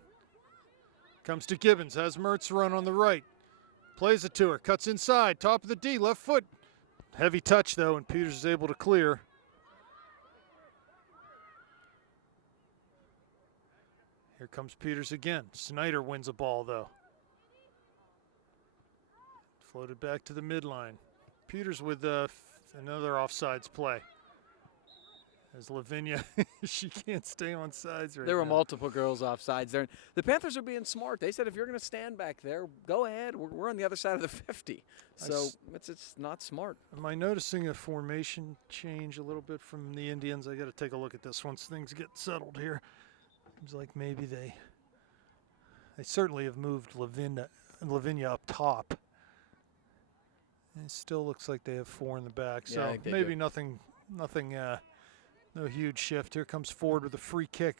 Comes to Gibbons, has Mertz run on the right. Plays it to her, cuts inside, top of the D, left foot. Heavy touch, though, and Peters is able to clear. Here comes Peters again. Snyder wins a ball, though. Floated back to the midline. Peters with another offsides play. As Lavinia, she can't stay on sides right There were now. multiple girls offsides there. The Panthers are being smart. They said if you're going to stand back there, go ahead. We're on the other side of the 50. So it's not smart. Am I noticing a formation change a little bit from the Indians? I got to take a look at this once things get settled here. Seems like maybe they certainly have moved Lavinia up top. It still looks like they have 4 in the back, Yeah, I so think they maybe do. nothing. No huge shift. Here comes Ford with a free kick.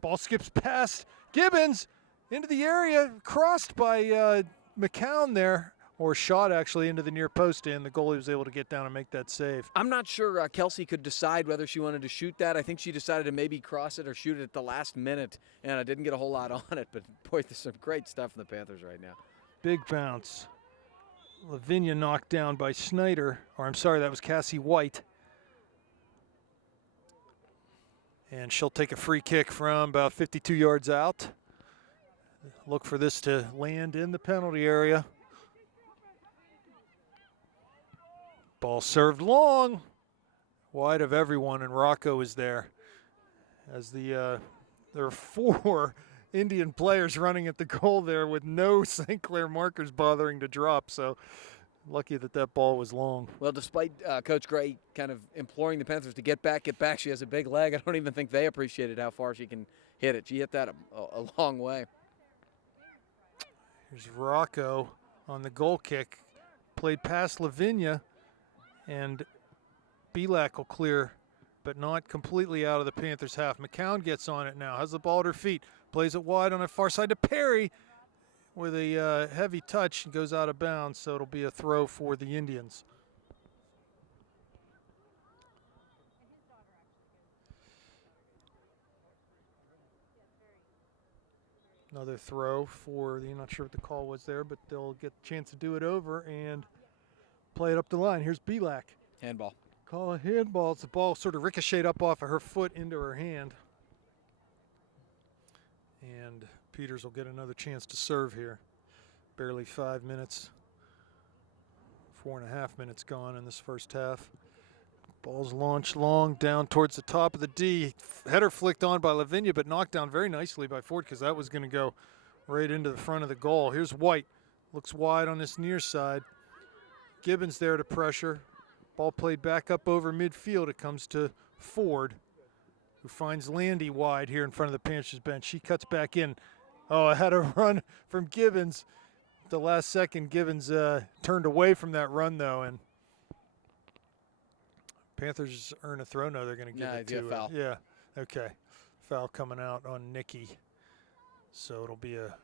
Ball skips past Gibbons into the area, crossed by McCown there, or shot actually into the near post, and the goalie was able to get down and make that save. I'm not sure Kelsey could decide whether she wanted to shoot that. I think she decided to maybe cross it or shoot it at the last minute, and I didn't get a whole lot on it. But, boy, there's some great stuff in the Panthers right now. Big bounce. Lavinia knocked down by Snyder, or I'm sorry, that was Cassie White. And she'll take a free kick from about 52 yards out. Look for this to land in the penalty area. Ball served long, wide of everyone, and Rocco is there. As there are 4 Indian players running at the goal there with no St. Clair markers bothering to drop, so lucky that ball was long. Well, despite Coach Gray kind of imploring the Panthers to get back, she has a big leg. I don't even think they appreciated how far she can hit it. She hit that a long way. Here's Rocco on the goal kick. Played past Lavinia, and Belak will clear, but not completely out of the Panthers' half. McCown gets on it now, has the ball at her feet, plays it wide on the far side to Perry with a heavy touch and goes out of bounds, so it'll be a throw for the Indians. Another throw for the, not sure what the call was there, but they'll get a chance to do it over and play it up the line. Here's Belak. Handball. Call a handball. It's the ball sort of ricocheted up off of her foot into her hand. And Peters will get another chance to serve here. Barely 5 minutes. 4.5 minutes gone in this first half. Ball's launched long down towards the top of the D. Header flicked on by Lavinia, but knocked down very nicely by Ford because that was going to go right into the front of the goal. Here's White. Looks wide on this near side. Gibbons there to pressure. Ball played back up over midfield. It comes to Ford, who finds Landy wide here in front of the Panthers bench. She cuts back in. Oh, I had a run from Gibbons. At the last second, Gibbons turned away from that run, though, and Panthers earn a throw. No, they're going to give it to foul. Yeah, okay. Foul coming out on Nikki. So it'll be a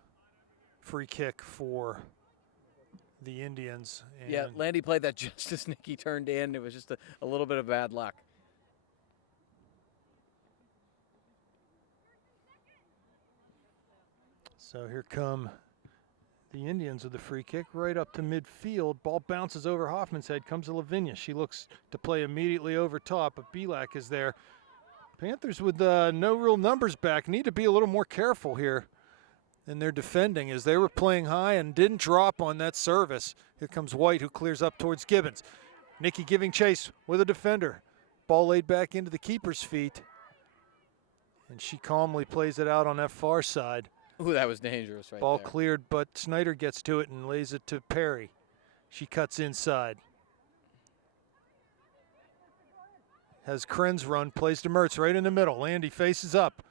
free kick for the Indians. And Yeah, Landy played that just as Nikki turned in. It was just a little bit of bad luck. So here come the Indians with the free kick right up to midfield. Ball bounces over Hoffman's head, comes to Lavinia. She looks to play immediately over top, but Belak is there. Panthers with no real numbers back need to be a little more careful here in their defending, as they were playing high and didn't drop on that service. Here comes White, who clears up towards Gibbons. Nikki giving chase with a defender. Ball laid back into the keeper's feet, and she calmly plays it out on that far side. Ooh, that was dangerous right Ball there. cleared, but Snyder gets to it and lays it to Perry. She cuts inside. Has Krenz run, plays to Mertz right in the middle. Landy faces up.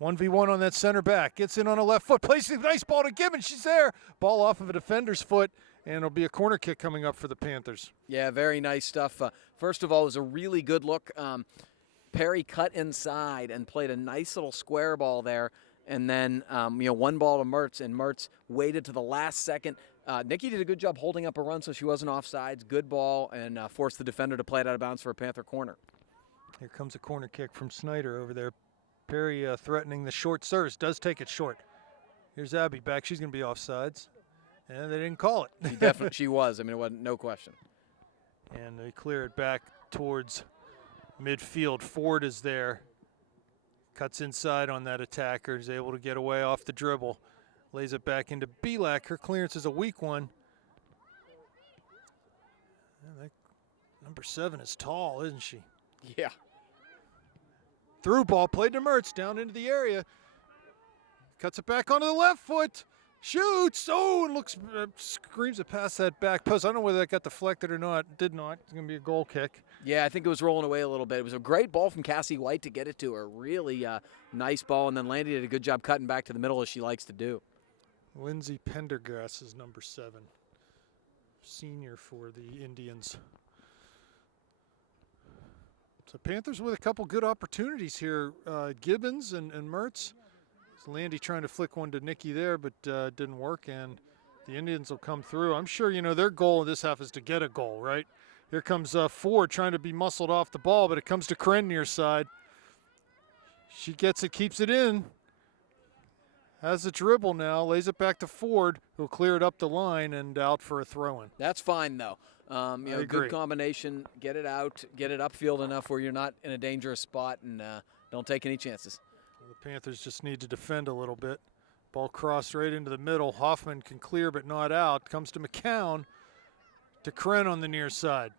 1v1 on that center back. Gets in on a left foot. Plays a nice ball to Gibbons. She's there. Ball off of a defender's foot, and it'll be a corner kick coming up for the Panthers. Yeah, very nice stuff. First of all, it was a really good look. Perry cut inside and played a nice little square ball there. And then, one ball to Mertz, and Mertz waited to the last second. Nikki did a good job holding up a run so she wasn't offsides. Good ball, and forced the defender to play it out of bounds for a Panther corner. Here comes a corner kick from Snyder over there. Perry threatening the short service. Does take it short. Here's Abby back. She's going to be offsides. And they didn't call it. She was. I mean, it wasn't, no question. And they clear it back towards midfield. Ford is there. Cuts inside on that attacker. Is able to get away off the dribble. Lays it back into Belak. Her clearance is a weak one. Yeah, number 7 is tall, isn't she? Yeah. Through ball played to Mertz down into the area. Cuts it back onto the left foot. Shoots. Oh, and looks, screams it past that back post. I don't know whether that got deflected or not. Did not. It's going to be a goal kick. Yeah, I think it was rolling away a little bit. It was a great ball from Cassie White to get it to her. Really nice ball, and then Landy did a good job cutting back to the middle as she likes to do. Lindsay Pendergrass is number 7. Senior for the Indians. So Panthers with a couple good opportunities here. Gibbons and Mertz. Landy trying to flick one to Nikki there, but didn't work, and the Indians will come through. I'm sure, you know, their goal in this half is to get a goal, right? Here comes Ford trying to be muscled off the ball, but it comes to Kren near side. She gets it, keeps it in. Has a dribble now, lays it back to Ford, who'll clear it up the line and out for a throw-in. That's fine, though. You know, agree. good combination. Get it out, get it upfield enough where you're not in a dangerous spot, and don't take any chances. The Panthers just need to defend a little bit. Ball crossed right into the middle. Hoffman can clear but not out. Comes to McCown. To Kren on the near side.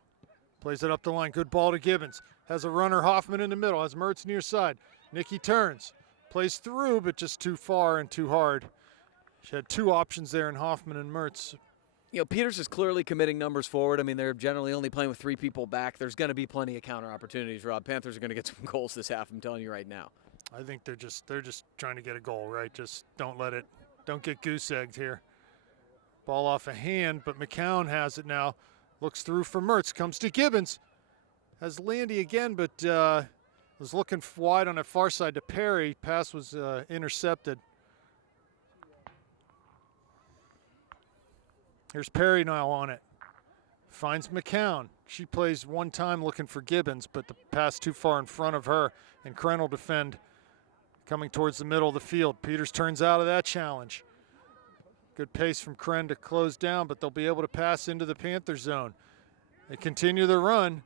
Plays it up the line. Good ball to Gibbons. Has a runner, Hoffman in the middle. Has Mertz near side. Nikki turns. Plays through, but just too far and too hard. She had 2 options there in Hoffman and Mertz. You know, Peters is clearly committing numbers forward. I mean, they're generally only playing with 3 people back. There's going to be plenty of counter opportunities, Rob. Panthers are going to get some goals this half, I'm telling you right now. I think they're just trying to get a goal, right? Just don't get goose-egged here. Ball off a hand, but McCown has it now. Looks through for Mertz, comes to Gibbons. Has Landy again, but was looking wide on the far side to Perry. Pass was intercepted. Here's Perry now on it. Finds McCown. She plays one time looking for Gibbons, but the pass too far in front of her, and Kren will defend coming towards the middle of the field. Peters turns out of that challenge. Good pace from Kren to close down, but they'll be able to pass into the Panther zone. They continue the run.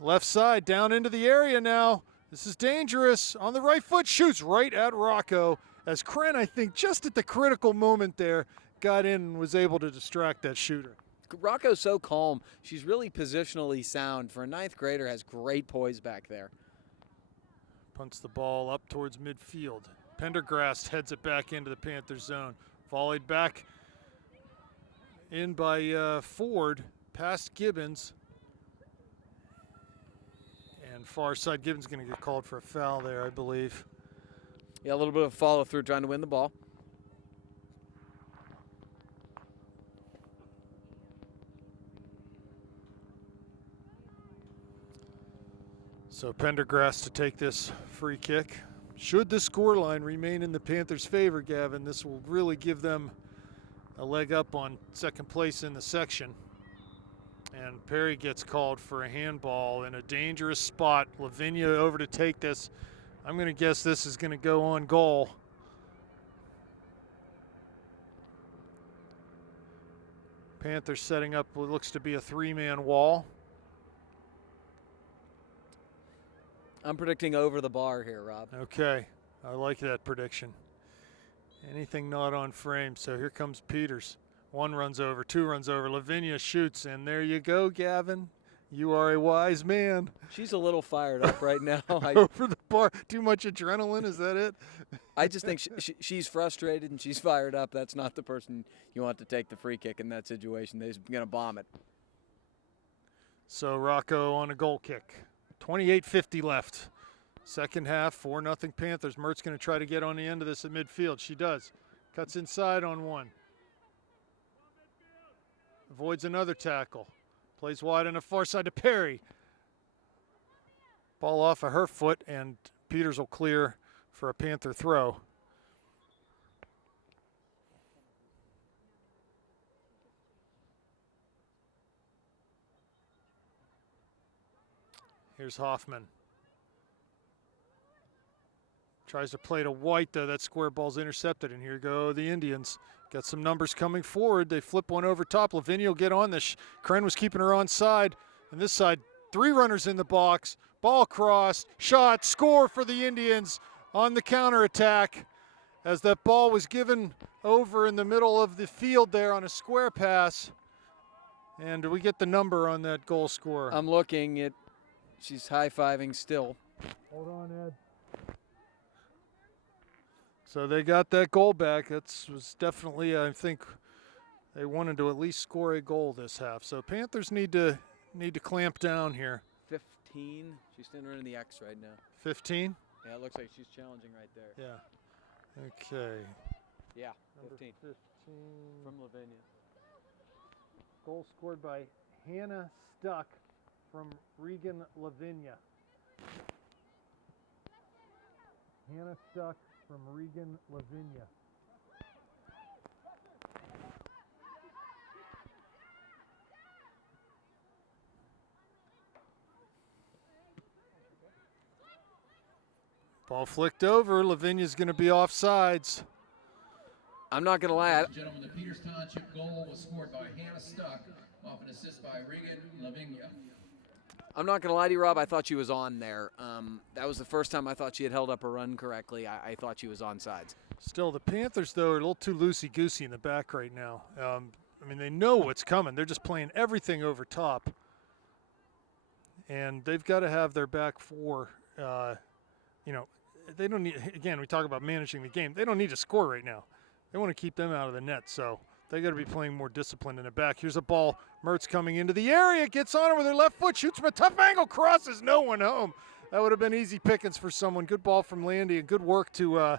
Left side, down into the area now. This is dangerous. On the right foot, shoots right at Rocco. As Kren, I think, just at the critical moment there, got in and was able to distract that shooter. Rocco's so calm. She's really positionally sound. For a 9th grader, has great poise back there. Punts the ball up towards midfield. Pendergrass heads it back into the Panther zone. Volleyed back in by Ford, past Gibbons. And far side, Gibbons going to get called for a foul there, I believe. Yeah, a little bit of follow through trying to win the ball. So Pendergrass to take this free kick. Should the scoreline remain in the Panthers' favor, Gavin, this will really give them a leg up on second place in the section. And Perry gets called for a handball in a dangerous spot. Lavinia over to take this. I'm going to guess this is going to go on goal. Panthers setting up what looks to be a 3-man wall. I'm predicting over the bar here, Rob. Okay, I like that prediction. Anything not on frame, so here comes Peters. 1 runs over, 2 runs over. Lavinia shoots, and there you go, Gavin. You are a wise man. She's a little fired up right now. Over the bar. Too much adrenaline, is that it? I just think she's frustrated and she's fired up. That's not the person you want to take the free kick in that situation. They're going to bomb it. So Rocco on a goal kick. 28:50 left. Second half, 4-0 Panthers. Mertz going to try to get on the end of this at midfield. She does. Cuts inside on one. Avoids another tackle. Plays wide on the far side to Perry. Ball off of her foot, and Peters will clear for a Panther throw. Here's Hoffman. Tries to play to White, though. That square ball's intercepted, and here go the Indians. Got some numbers coming forward. They flip one over top. Lavinia will get on this. Kren was keeping her on side. And this side, 3 runners in the box. Ball crossed. Shot. Score for the Indians on the counterattack. As that ball was given over in the middle of the field there on a square pass. And we get the number on that goal scorer. I'm looking at, she's high-fiving still. Hold on, Ed. So they got that goal back. That was definitely, I think, they wanted to at least score a goal this half. So Panthers need to clamp down here. 15. She's standing in the X right now. 15? Yeah, it looks like she's challenging right there. Yeah. Okay. Yeah, Number 15. 15. From Lavinia. Goal scored by Hannah Stuck from Regan Lavinia. Hannah Stuck from Regan Lavinia. Ball flicked over. Lavinia's going to be offsides. I'm not going to lie. Ladies and gentlemen, the Peters Township goal was scored by Hannah Stuck, off an assist by Regan Lavinia. I'm not going to lie to you, Rob. I thought she was on there. That was the first time I thought she had held up a run correctly. I thought she was onside. Still, the Panthers, though, are a little too loosey-goosey in the back right now. I mean, they know what's coming. They're just playing everything over top. And they've got to have their back four, you know, they don't need, again, we talk about managing the game. They don't need to score right now. They want to keep them out of the net, so they got to be playing more disciplined in the back. Here's a ball. Mertz coming into the area, gets on it with her left foot, shoots from a tough angle, crosses, no one home. That would have been easy pickings for someone. Good ball from Landy and good work to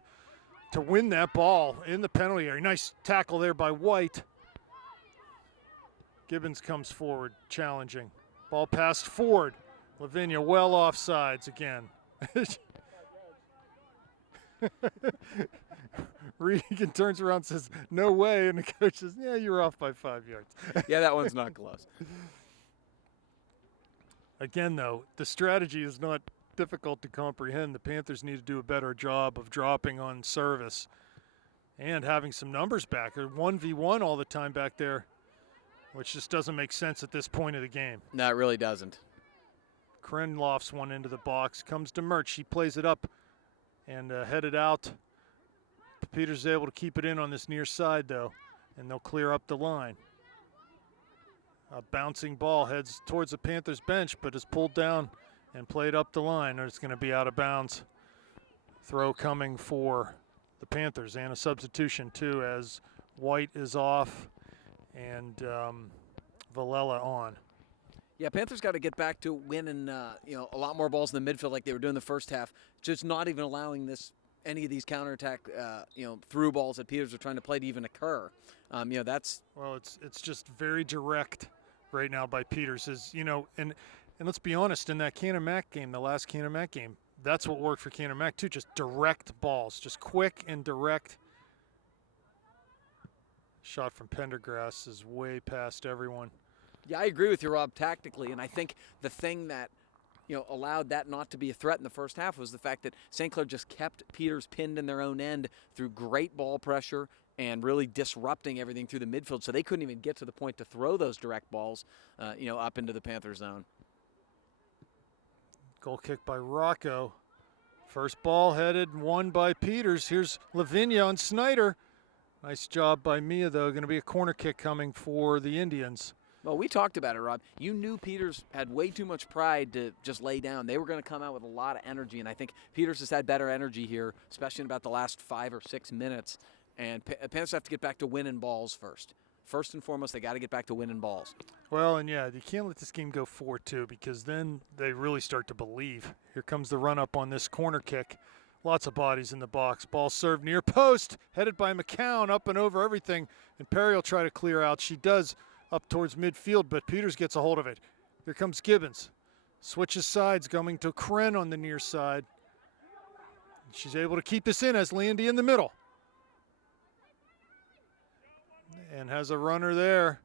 win that ball in the penalty area. Nice tackle there by White. Gibbons comes forward, challenging. Ball passed forward. Lavinia well offsides again. Regan turns around and says, no way, and the coach says, yeah, you're off by 5 yards. Yeah, that one's not close. Again, though, the strategy is not difficult to comprehend. The Panthers need to do a better job of dropping on service and having some numbers back. They're 1v1 all the time back there, which just doesn't make sense at this point of the game. No, it really doesn't. Kren lofts one into the box, comes to Mertz. She plays it up and headed out. Peters is able to keep it in on this near side, though, and they'll clear up the line. A bouncing ball heads towards the Panthers bench, but is pulled down and played up the line, and it's going to be out of bounds. Throw coming for the Panthers, and a substitution, too, as White is off and Villela on. Yeah, Panthers got to get back to winning, a lot more balls in the midfield like they were doing the first half. Just not even allowing any of these counterattack, through balls that Peters are trying to play to even occur. That's well, it's just very direct right now by Peters. And let's be honest, in that Canamac game, the last Canamac game, that's what worked for Canamac too. Just direct balls, just quick and direct. Shot from Pendergrass is way past everyone. Yeah, I agree with you, Rob, tactically, and I think the thing that allowed that not to be a threat in the first half was the fact that St. Clair just kept Peters pinned in their own end through great ball pressure and really disrupting everything through the midfield, so they couldn't even get to the point to throw those direct balls, up into the Panther zone. Goal kick by Rocco. First ball headed, won by Peters. Here's Lavinia on Snyder. Nice job by Mia, though. Going to be a corner kick coming for the Indians. Well, we talked about it, Rob. You knew Peters had way too much pride to just lay down. They were going to come out with a lot of energy, and I think Peters has had better energy here, especially in about the last 5 or 6 minutes. And Panthers have to get back to winning balls first. First and foremost, they got to get back to winning balls. Well, and yeah, you can't let this game go 4-2 because then they really start to believe. Here comes the run-up on this corner kick. Lots of bodies in the box. Ball served near post, headed by McCown, up and over everything. And Perry will try to clear out. She does up towards midfield, but Peters gets a hold of it. Here comes Gibbons. Switches sides, coming to Kren on the near side. She's able to keep this in as Landy in the middle. And has a runner there,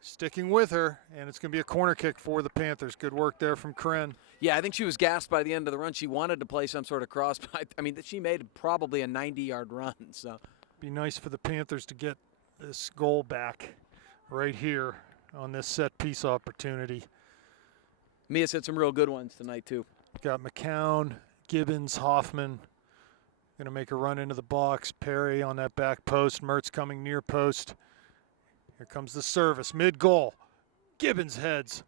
sticking with her, and it's going to be a corner kick for the Panthers. Good work there from Kren. Yeah, I think she was gassed by the end of the run. She wanted to play some sort of cross, but she made probably a 90-yard run. So, be nice for the Panthers to get this goal back right here on this set piece opportunity. Mia's had some real good ones tonight, too. Got McCown, Gibbons, Hoffman. Going to make a run into the box. Perry on that back post. Mertz coming near post. Here comes the service. Mid-goal. Gibbons heads.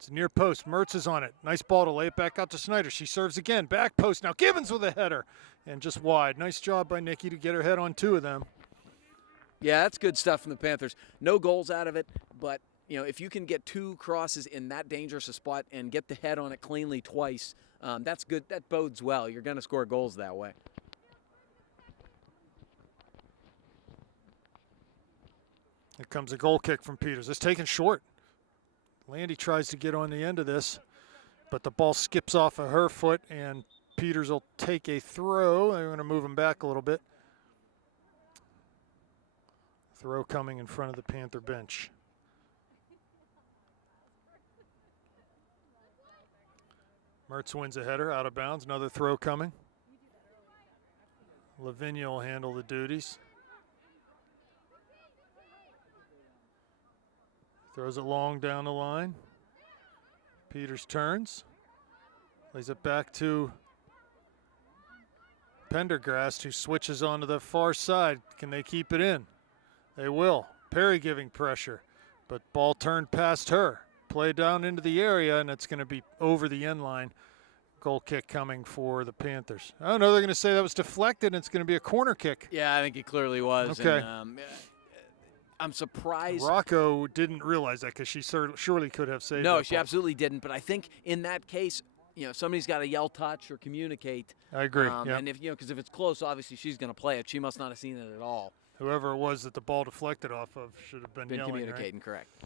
It's near post. Mertz is on it. Nice ball to lay it back out to Snyder. She serves again. Back post. Now Gibbons with a header. And just wide. Nice job by Nikki to get her head on 2 of them. Yeah, that's good stuff from the Panthers. No goals out of it, but if you can get 2 crosses in that dangerous a spot and get the head on it cleanly twice, that's good. That bodes well. You're going to score goals that way. Here comes a goal kick from Peters. It's taken short. Landy tries to get on the end of this, but the ball skips off of her foot, and Peters will take a throw. They're going to move him back a little bit. Throw coming in front of the Panther bench. Mertz wins a header out of bounds. Another throw coming. Lavinia will handle the duties. Throws it long down the line. Peters turns. Lays it back to Pendergrast, who switches onto the far side. Can they keep it in? They will. Perry giving pressure, but ball turned past her. Play down into the area, and it's going to be over the end line. Goal kick coming for the Panthers. Oh, no, they're going to say that was deflected, and it's going to be a corner kick. Yeah, I think it clearly was. Okay. And, I'm surprised. Rocco didn't realize that because she surely could have saved it. No, she absolutely didn't. But I think in that case, somebody's got to yell touch or communicate. I agree. Yep. And because if it's close, obviously she's going to play it. She must not have seen it at all. Whoever it was that the ball deflected off of should have been yelling, communicating, right? correct.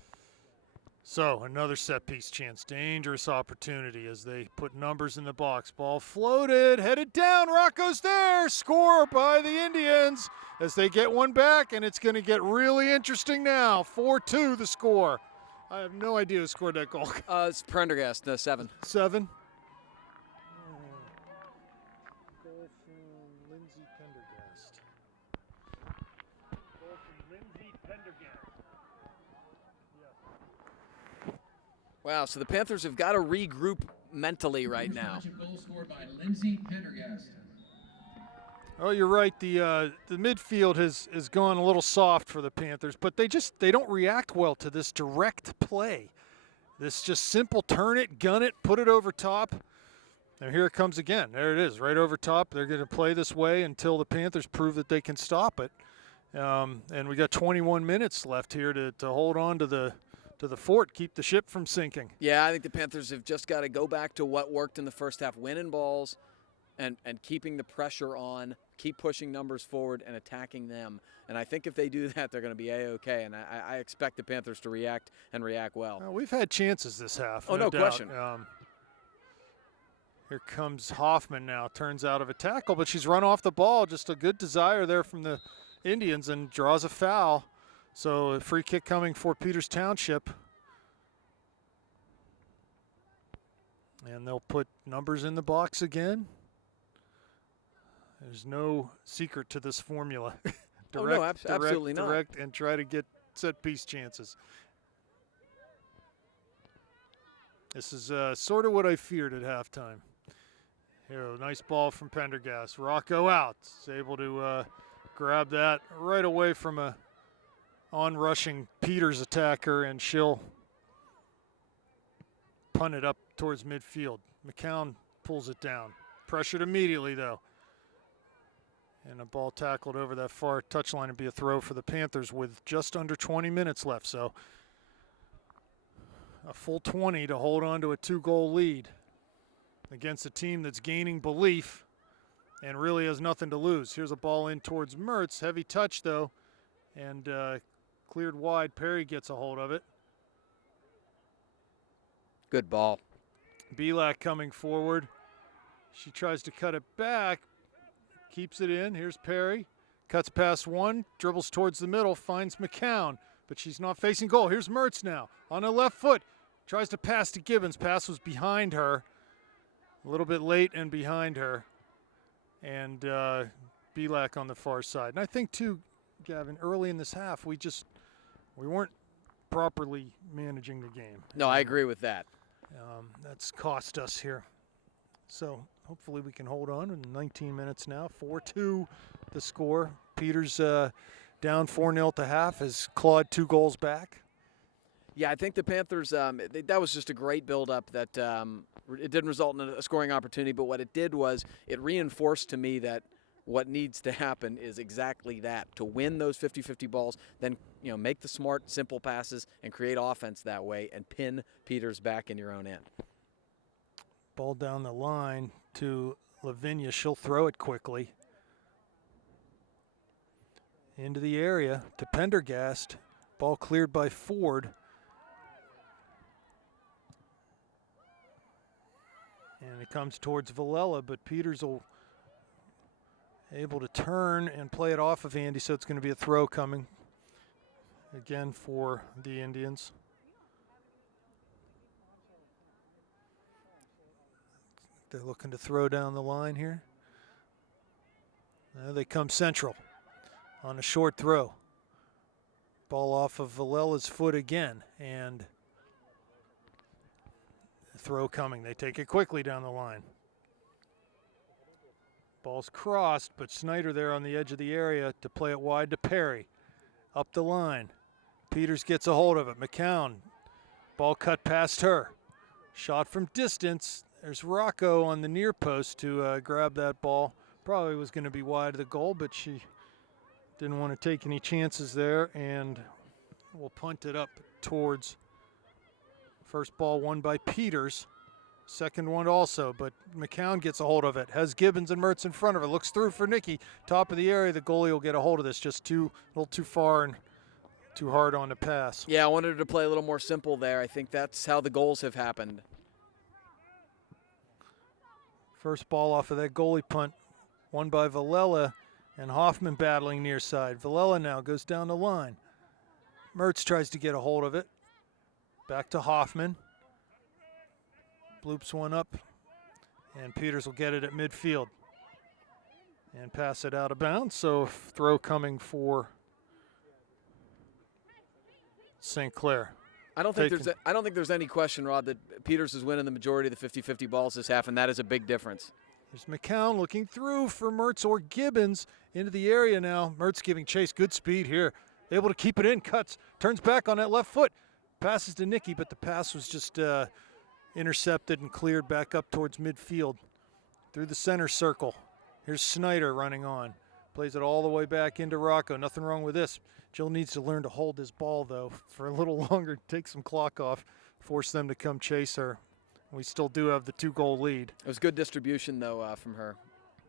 So another set piece chance. Dangerous opportunity as they put numbers in the box. Ball floated, headed down. Rocco's there. Score by the Indians as they get one back, and it's going to get really interesting now. 4-2 the score. I have no idea who scored that goal. It's Prendergast, 7. 7. Goal from Lindsay Pendergast. Goal from Lindsay Pendergast. Wow, so the Panthers have got to regroup mentally right now. Goal scored by Lindsay Pendergast. Oh, you're right. The midfield has gone a little soft for the Panthers, but they don't react well to this direct play. This just simple turn it, gun it, put it over top. And here it comes again. There it is, right over top. They're going to play this way until the Panthers prove that they can stop it. And we got 21 minutes left here to hold on to the fort, keep the ship from sinking. Yeah, I think the Panthers have just got to go back to what worked in the first half, winning balls and keeping the pressure on, keep pushing numbers forward and attacking them. And I think if they do that, they're going to be A-OK. And I expect the Panthers to react well. We've had chances this half. Oh, no doubt. question. Here comes Hoffman now, turns out of a tackle, but she's run off the ball. Just a good desire there from the Indians and draws a foul. So a free kick coming for Peters Township. And they'll put numbers in the box again. There's no secret to this formula. Absolutely not. Direct, and try to get set-piece chances. This is sort of what I feared at halftime. Here, a nice ball from Pendergast. Rocco out. Is able to grab that right away from a on-rushing Peters attacker, and she'll punt it up towards midfield. McCown pulls it down. Pressured immediately, though. And a ball tackled over that far touchline and be a throw for the Panthers with just under 20 minutes left. So a full 20 to hold on to a 2-goal lead against a team that's gaining belief and really has nothing to lose. Here's a ball in towards Mertz. Heavy touch, though, and cleared wide. Perry gets a hold of it. Good ball. Belak coming forward. She tries to cut it back. Keeps it in. Here's Perry. Cuts past one. Dribbles towards the middle. Finds McCown. But she's not facing goal. Here's Mertz now. On the left foot. Tries to pass to Gibbons. Pass was behind her. A little bit late and behind her. And Belak on the far side. And I think, too, Gavin, early in this half, we weren't properly managing the game. No, I agree with that. That's cost us here. So hopefully we can hold on in 19 minutes now. 4-2 the score. Peters down 4-0 at the half has clawed 2 goals back. Yeah, I think the Panthers, that was just a great build-up that it didn't result in a scoring opportunity, but what it did was it reinforced to me that what needs to happen is exactly that, to win those 50-50 balls, then make the smart, simple passes and create offense that way and pin Peters back in your own end. Ball down the line to Lavinia. She'll throw it quickly. Into the area to Pendergast. Ball cleared by Ford. And it comes towards Villela, but Peters will able to turn and play it off of Andy, so it's going to be a throw coming again for the Indians. They're looking to throw down the line here. Now they come central on a short throw. Ball off of Villela's foot again, and throw coming. They take it quickly down the line. Ball's crossed, but Snyder there on the edge of the area to play it wide to Perry. Up the line. Peters gets a hold of it. McCown. Ball cut past her. Shot from distance. There's Rocco on the near post to grab that ball. Probably was going to be wide of the goal, but she didn't want to take any chances there, and will punt it up towards first ball won by Peters. Second one also, but McCown gets a hold of it. Has Gibbons and Mertz in front of her. Looks through for Nikki. Top of the area, the goalie will get a hold of this. Just a little too far and too hard on the pass. Yeah, I wanted her to play a little more simple there. I think that's how the goals have happened. First ball off of that goalie punt, won by Villela, and Hoffman battling near side. Villela now goes down the line. Mertz tries to get a hold of it. Back to Hoffman. Bloops one up, and Peters will get it at midfield and pass it out of bounds. So throw coming for St. Clair. I don't think there's any question, Rod, that Peters is winning the majority of the 50-50 balls this half, and that is a big difference. There's McCown looking through for Mertz or Gibbons into the area now. Mertz giving chase, good speed here. Able to keep it in, cuts, turns back on that left foot. Passes to Nikki, but the pass was just intercepted and cleared back up towards midfield through the center circle. Here's Snyder running on. Plays it all the way back into Rocco. Nothing wrong with this. Jill needs to learn to hold this ball, though, for a little longer, take some clock off, force them to come chase her. We still do have the 2-goal lead. It was good distribution, though, from her.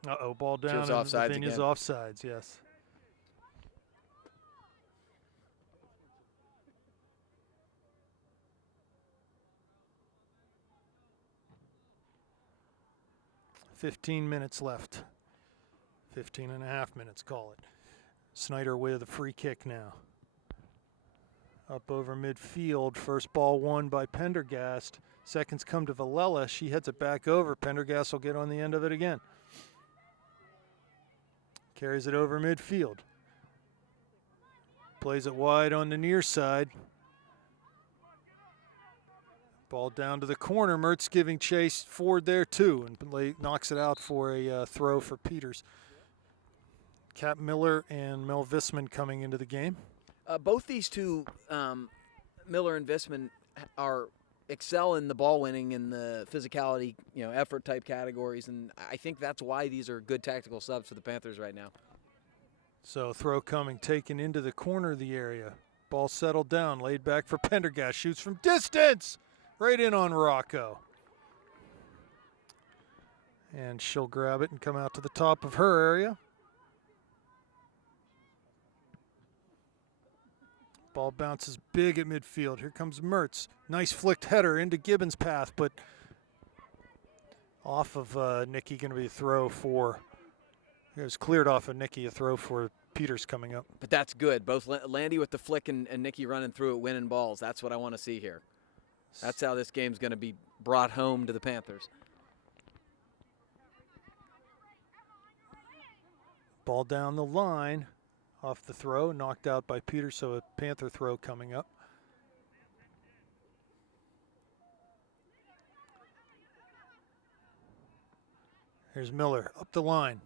Uh-oh, ball down. She was offsides Lavinia's again. offsides, yes. $15 minutes left. 15 and a half minutes, call it. Snyder with a free kick now. Up over midfield. First ball won by Pendergast. Seconds come to Villela. She heads it back over. Pendergast will get on the end of it again. Carries it over midfield. Plays it wide on the near side. Ball down to the corner. Mertz giving chase forward there too, and knocks it out for a throw for Peters. Cap Miller and Mel Visman coming into the game. Both these two, Miller and Visman, excel in the ball winning and the physicality, effort type categories, and I think that's why these are good tactical subs for the Panthers right now. So throw coming, taken into the corner of the area. Ball settled down, laid back for Pendergast. Shoots from distance, right in on Rocco. And she'll grab it and come out to the top of her area. Ball bounces big at midfield. Here comes Mertz. Nice flicked header into Gibbons' path, but off of Nikki, going to be a throw for, it was cleared off of Nikki, a throw for Peters coming up. But that's good. Both Landy with the flick and Nikki running through it, winning balls. That's what I want to see here. That's how this game's going to be brought home to the Panthers. Ball down the line. Off the throw, knocked out by Peters, so a Panther throw coming up. Here's Miller up the line.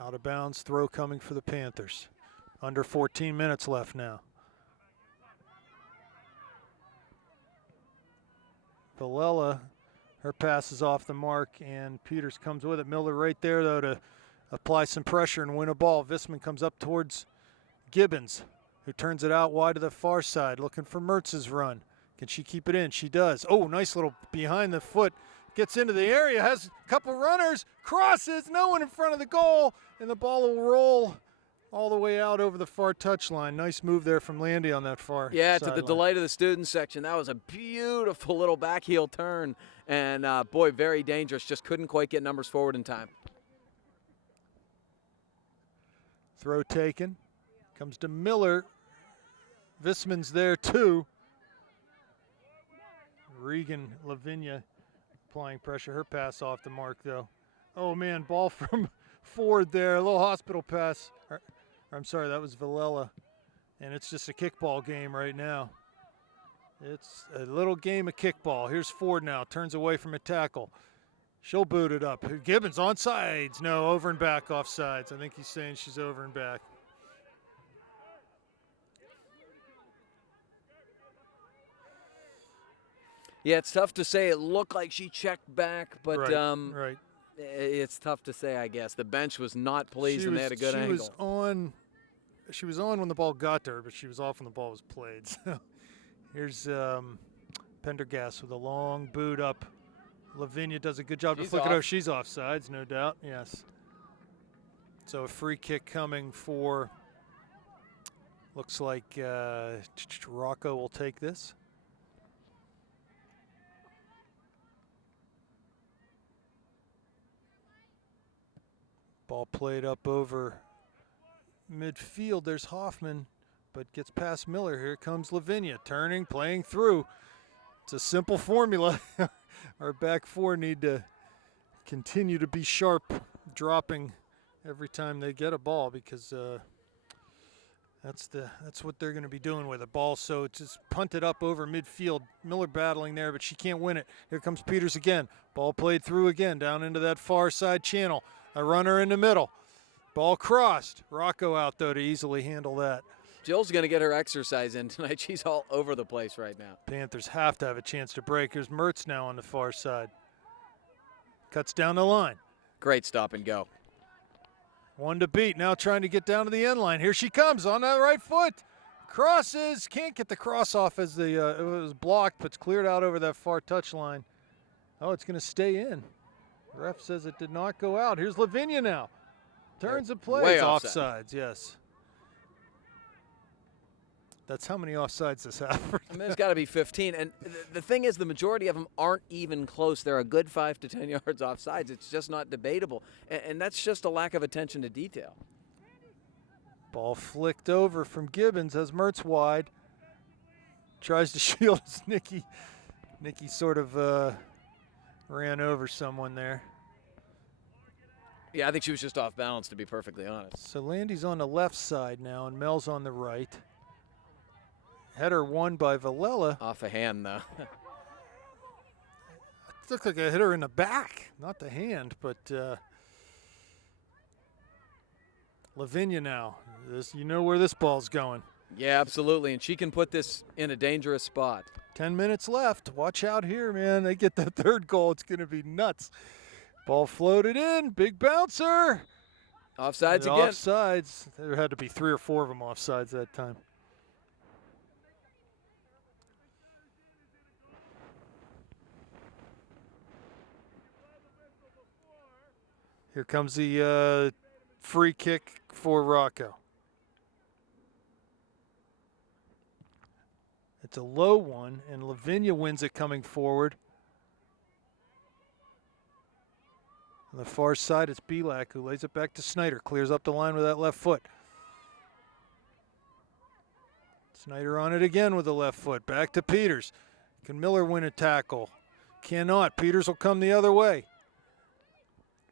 Out of bounds, throw coming for the Panthers. Under 14 minutes left now. Villela, her pass is off the mark, and Peters comes with it. Miller right there, though, to apply some pressure and win a ball. Visman comes up towards Gibbons, who turns it out wide to the far side, looking for Mertz's run. Can she keep it in? She does. Oh, nice little behind the foot. Gets into the area, has a couple runners, crosses, no one in front of the goal, and the ball will roll all the way out over the far touchline. Nice move there from Landy on that far Yeah, to the sideline. delight of the student section. That was a beautiful little back heel turn, and boy, very dangerous. Just couldn't quite get numbers forward in time. Throw taken. Comes to Miller. Visman's there too. Regan Lavinia applying pressure. Her pass off the mark though. Oh man, ball from Ford there. A little hospital pass. I'm sorry, that was Villela. And it's just a kickball game right now. It's a little game of kickball. Here's Ford now. Turns away from a tackle. She'll boot it up. Gibbons on sides. No, over and back off sides. I think he's saying she's over and back. Yeah, it's tough to say. It looked like she checked back, but Right. it's tough to say, I guess. The bench was not pleased, and they had a good angle. She was on when the ball got to her, but she was off when the ball was played. So here's Pendergast with a long boot up. Lavinia does a good job to She's flick it off. over. She's offsides, no doubt. Yes. So a free kick coming for, looks like Rocco will take this. Ball played up over midfield. There's Hoffman, but gets past Miller. Here comes Lavinia, turning, playing through. It's a simple formula. Our back four need to continue to be sharp, dropping every time they get a ball, because that's what they're going to be doing with a ball. So it's just punted up over midfield. Miller battling there, but she can't win it. Here comes Peters again. Ball played through again, down into that far side channel. A runner in the middle. Ball crossed. Rocco out, though, to easily handle that. Jill's going to get her exercise in tonight. She's all over the place right now. Panthers have to have a chance to break. Here's Mertz now on the far side. Cuts down the line. Great stop and go. One to beat. Now trying to get down to the end line. Here she comes on that right foot. Crosses. Can't get the cross off as it was blocked, but it's cleared out over that far touch line. Oh, it's going to stay in. The ref says it did not go out. Here's Lavinia now. Turns and plays. Way offside. Offsides, yes. That's how many offsides this have. I mean, there's got to be 15. And the thing is, the majority of them aren't even close. They're a good 5 to 10 yards offsides. It's just not debatable. And that's just a lack of attention to detail. Ball flicked over from Gibbons as Mertz wide. Tries to shield as Nikki sort of ran over someone there. Yeah, I think she was just off balance, to be perfectly honest. So Landy's on the left side now, and Mel's on the right. Header won by Villela. Off a hand, though. It looked like a hitter in the back, not the hand, but Lavinia now. You know where this ball's going. Yeah, absolutely. And she can put this in a dangerous spot. 10 minutes left. Watch out here, man. They get that third goal. It's going to be nuts. Ball floated in. Big bouncer. Offsides The again. Offsides. There had to be 3 or 4 of them offsides that time. Here comes the free kick for Rocco. It's a low one, and Lavinia wins it coming forward. On the far side, it's Belak who lays it back to Snyder. Clears up the line with that left foot. Snyder on it again with the left foot. Back to Peters. Can Miller win a tackle? Cannot. Peters will come the other way.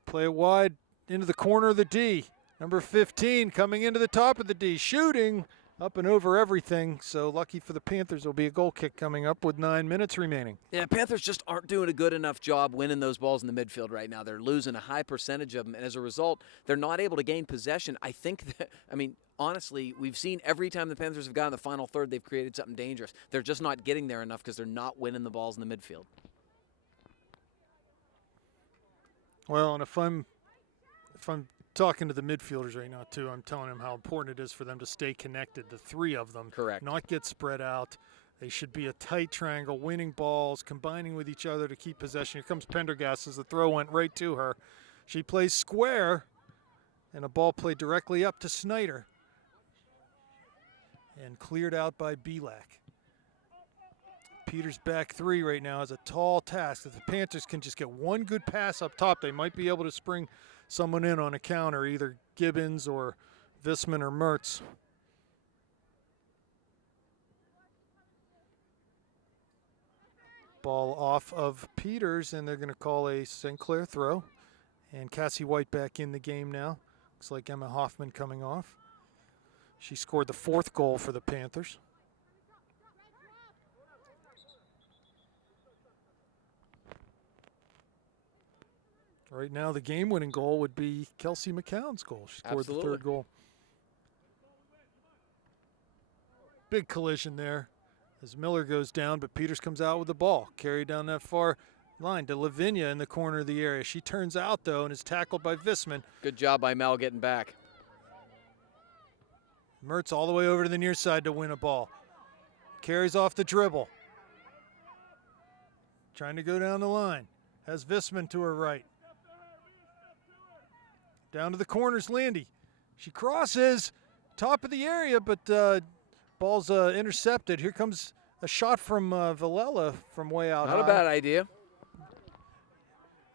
Play it wide into the corner of the D. Number 15 coming into the top of the D. Shooting up and over everything. So lucky for the Panthers, there'll be a goal kick coming up with 9 minutes remaining. Yeah, Panthers just aren't doing a good enough job winning those balls in the midfield right now. They're losing a high percentage of them, and as a result, they're not able to gain possession. I think that, honestly, we've seen every time the Panthers have gotten the final third, they've created something dangerous. They're just not getting there enough because they're not winning the balls in the midfield. Well, and if I'm talking to the midfielders right now too, I'm telling them how important it is for them to stay connected, the three of them. Correct. Not get spread out. They should be a tight triangle, winning balls, combining with each other to keep possession. Here comes Pendergast as the throw went right to her. She plays square, and a ball played directly up to Snyder and cleared out by Belak. Peters back three right now is a tall task. If the Panthers can just get one good pass up top, they might be able to spring someone in on a counter, either Gibbons or Visman or Mertz. Ball off of Peters, and they're going to call a St. Clair throw. And Cassie White back in the game now. Looks like Emma Hoffman coming off. She scored the 4th goal for the Panthers. Right now, the game-winning goal would be Kelsey McCown's goal. She scored Absolutely. the 3rd goal. Big collision there as Miller goes down, but Peters comes out with the ball. Carried down that far line to Lavinia in the corner of the area. She turns out, though, and is tackled by Visman. Good job by Mel getting back. Mertz all the way over to the near side to win a ball. Carries off the dribble. Trying to go down the line. Has Visman to her right. Down to the corners, Landy. She crosses, top of the area, but ball's intercepted. Here comes a shot from Villela from way out high. Not a bad idea.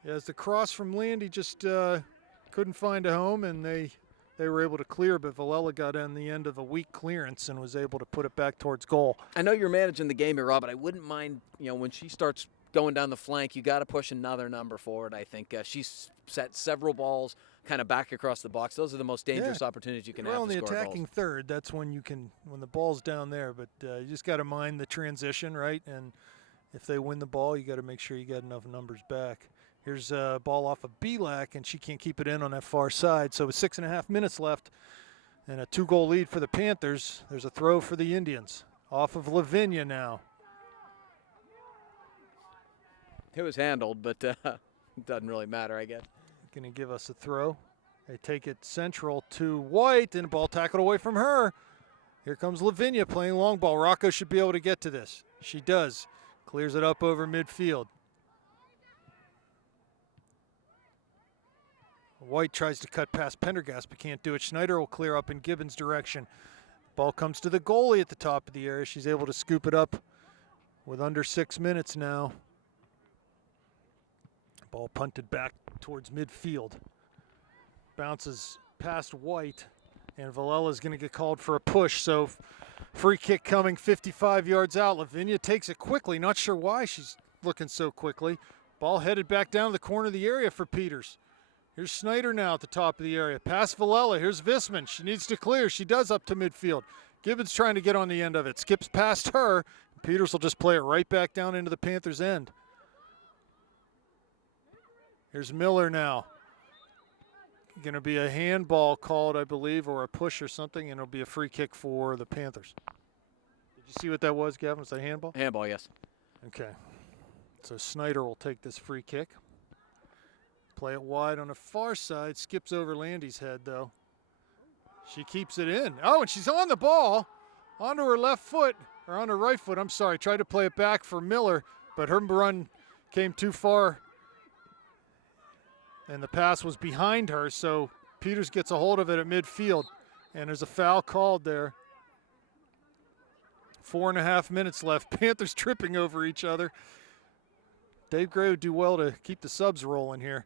As the cross from Landy just couldn't find a home, and they were able to clear, but Villela got on the end of a weak clearance and was able to put it back towards goal. I know you're managing the game here, Rob, but I wouldn't mind, when she starts going down the flank, you got to push another number forward, I think. She's set several balls kind of back across the box. Those are the most dangerous opportunities you can have to on the score attacking goals. third, that's when you can, when the ball's down there, but you just got to mind the transition, right? And if they win the ball, you got to make sure you got enough numbers back. Here's a ball off of Belak, and she can't keep it in on that far side. So with 6.5 minutes left and a 2-goal lead for the Panthers, there's a throw for the Indians. Off of Lavinia now. It was handled, but it doesn't really matter, I guess. Going to give us a throw. They take it central to White, and a ball tackled away from her. Here comes Lavinia playing long ball. Rocco should be able to get to this. She does. Clears it up over midfield. White tries to cut past Pendergast, but can't do it. Schneider will clear up in Gibbons' direction. Ball comes to the goalie at the top of the area. She's able to scoop it up with under 6 minutes now. Ball punted back towards midfield. Bounces past White, and Villela's going to get called for a push. So free kick coming 55 yards out. Lavinia takes it quickly. Not sure why she's looking so quickly. Ball headed back down the corner of the area for Peters. Here's Snyder now at the top of the area. Past Villela. Here's Visman. She needs to clear. She does up to midfield. Gibbons trying to get on the end of it. Skips past her. Peters will just play it right back down into the Panthers' end. Here's Miller now. Going to be a handball called, I believe, or a push or something, and it'll be a free kick for the Panthers. Did you see what that was, Gavin? Was that a handball? Handball, yes. Okay. So Snyder will take this free kick. Play it wide on the far side. Skips over Landy's head, though. She keeps it in. Oh, and she's on the ball. Onto her left foot, or on her right foot, I'm sorry. Tried to play it back for Miller, but her run came too far. And the pass was behind her, so Peters gets a hold of it at midfield. And there's a foul called there. 4.5 minutes left. Panthers tripping over each other. Dave Gray would do well to keep the subs rolling here.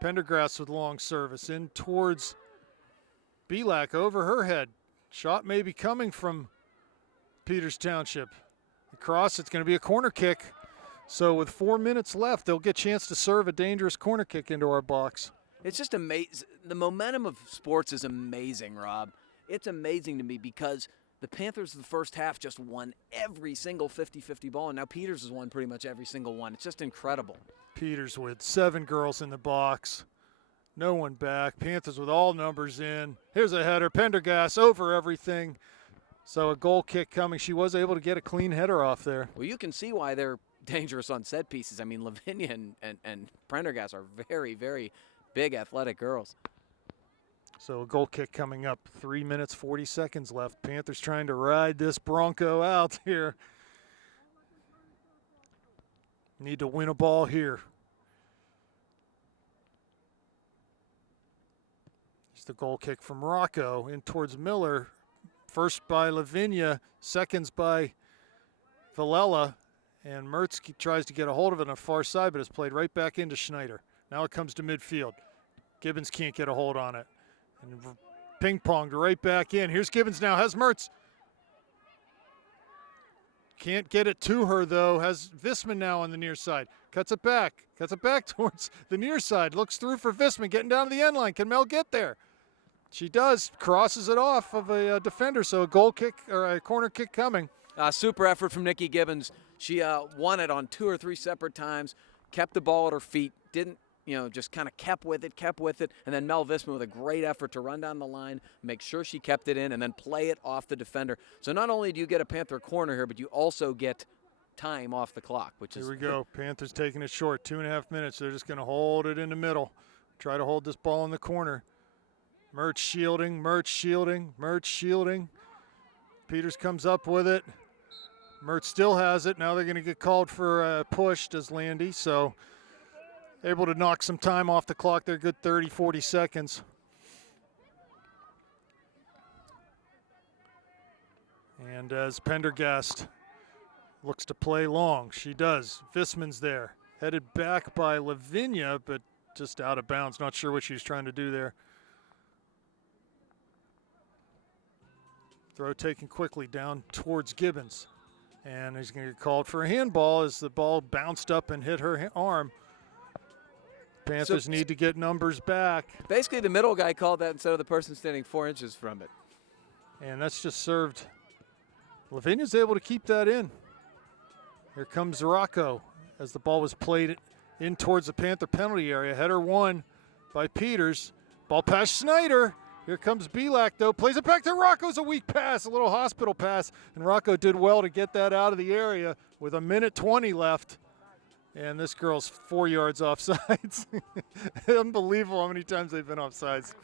Pendergrass with long service in towards Belak over her head. Shot may be coming from Peters Township. Across, it's going to be a corner kick. So with 4 minutes left, they'll get a chance to serve a dangerous corner kick into our box. It's just amazing. The momentum of sports is amazing, Rob. It's amazing to me because the Panthers in the first half just won every single 50-50 ball, and now Peters has won pretty much every single one. It's just incredible. Peters with 7 girls in the box. No one back. Panthers with all numbers in. Here's a header. Pendergast over everything. So a goal kick coming. She was able to get a clean header off there. Well, you can see why they're dangerous on set pieces. I mean, Lavinia and Prendergast are very, very big athletic girls. So a goal kick coming up. 3 minutes, 40 seconds left. Panthers trying to ride this Bronco out here. Need to win a ball here. It's the goal kick from Rocco in towards Miller. First by Lavinia, seconds by Villela. And Mertz tries to get a hold of it on the far side, but it's played right back into Schneider. Now it comes to midfield. Gibbons can't get a hold on it. And ping-ponged right back in. Here's Gibbons now, has Mertz. Can't get it to her, though. Has Visman now on the near side. Cuts it back towards the near side. Looks through for Visman, getting down to the end line. Can Mel get there? She does. Crosses it off of a defender, so a goal kick or a corner kick coming. Super effort from Nikki Gibbons. She won it on 2 or 3 separate times, kept the ball at her feet, didn't, just kind of kept with it, and then Mel Visman with a great effort to run down the line, make sure she kept it in, and then play it off the defender. So not only do you get a Panther corner here, but you also get time off the clock, which is. Here we go. Panthers taking it short. 2.5 minutes. They're just going to hold it in the middle. Try to hold this ball in the corner. Mertz shielding. Peters comes up with it. Mertz still has it. Now they're going to get called for a push, does Landy. So able to knock some time off the clock. They're good 30, 40 seconds. And as Pendergast looks to play long, she does. Visman's there. Headed back by Lavinia, but just out of bounds. Not sure what she's trying to do there. Throw taken quickly down towards Gibbons. And he's going to get called for a handball as the ball bounced up and hit her arm. Panthers need to get numbers back. Basically, the middle guy called that instead of the person standing 4 inches from it. And that's just served. Lavinia's able to keep that in. Here comes Rocco as the ball was played in towards the Panther penalty area. Header won by Peters. Ball past Schneider. Here comes Belak, though. Plays it back to Rocco's a weak pass, a little hospital pass. And Rocco did well to get that out of the area with 1:20 left. And this girl's 4 yards offsides. Unbelievable how many times they've been offsides.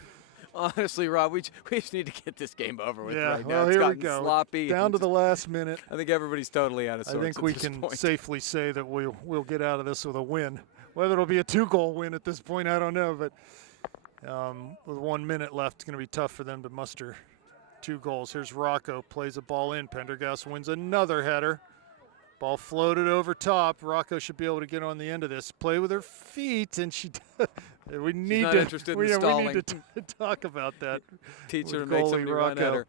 Honestly, Rob, we just need to get this game over with right now. Well, It's here we gotten go. sloppy. Down to the last minute. I think everybody's totally out of sorts. I think we can safely say that we'll get out of this with a win. Whether it'll be a 2-goal win at this point, I don't know. But with 1 minute left, it's going to be tough for them to muster 2 goals. Here's Rocco, plays a ball in. Pendergast wins another header. Ball floated over top. Rocco should be able to get on the end of this. Play with her feet, and she we need not to interested in we stalling. need to talk about that. Teach her to with make goalie somebody run at her.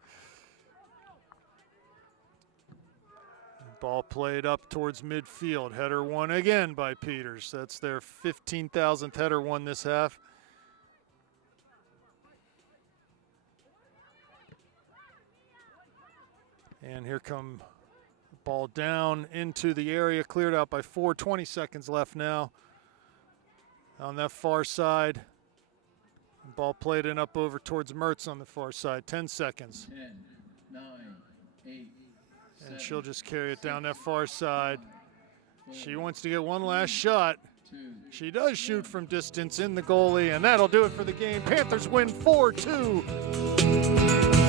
Ball played up towards midfield. Header won again by Peters. That's their 15,000th header won this half. And here come ball down into the area, cleared out by 4. 20 seconds left now on that far side. Ball played in up over towards Mertz on the far side. 10 seconds. 10, 9, 8, and she'll just carry it down that far side. She wants to get one last shot. She does shoot from distance in the goalie, and that'll do it for the game. Panthers win 4-2.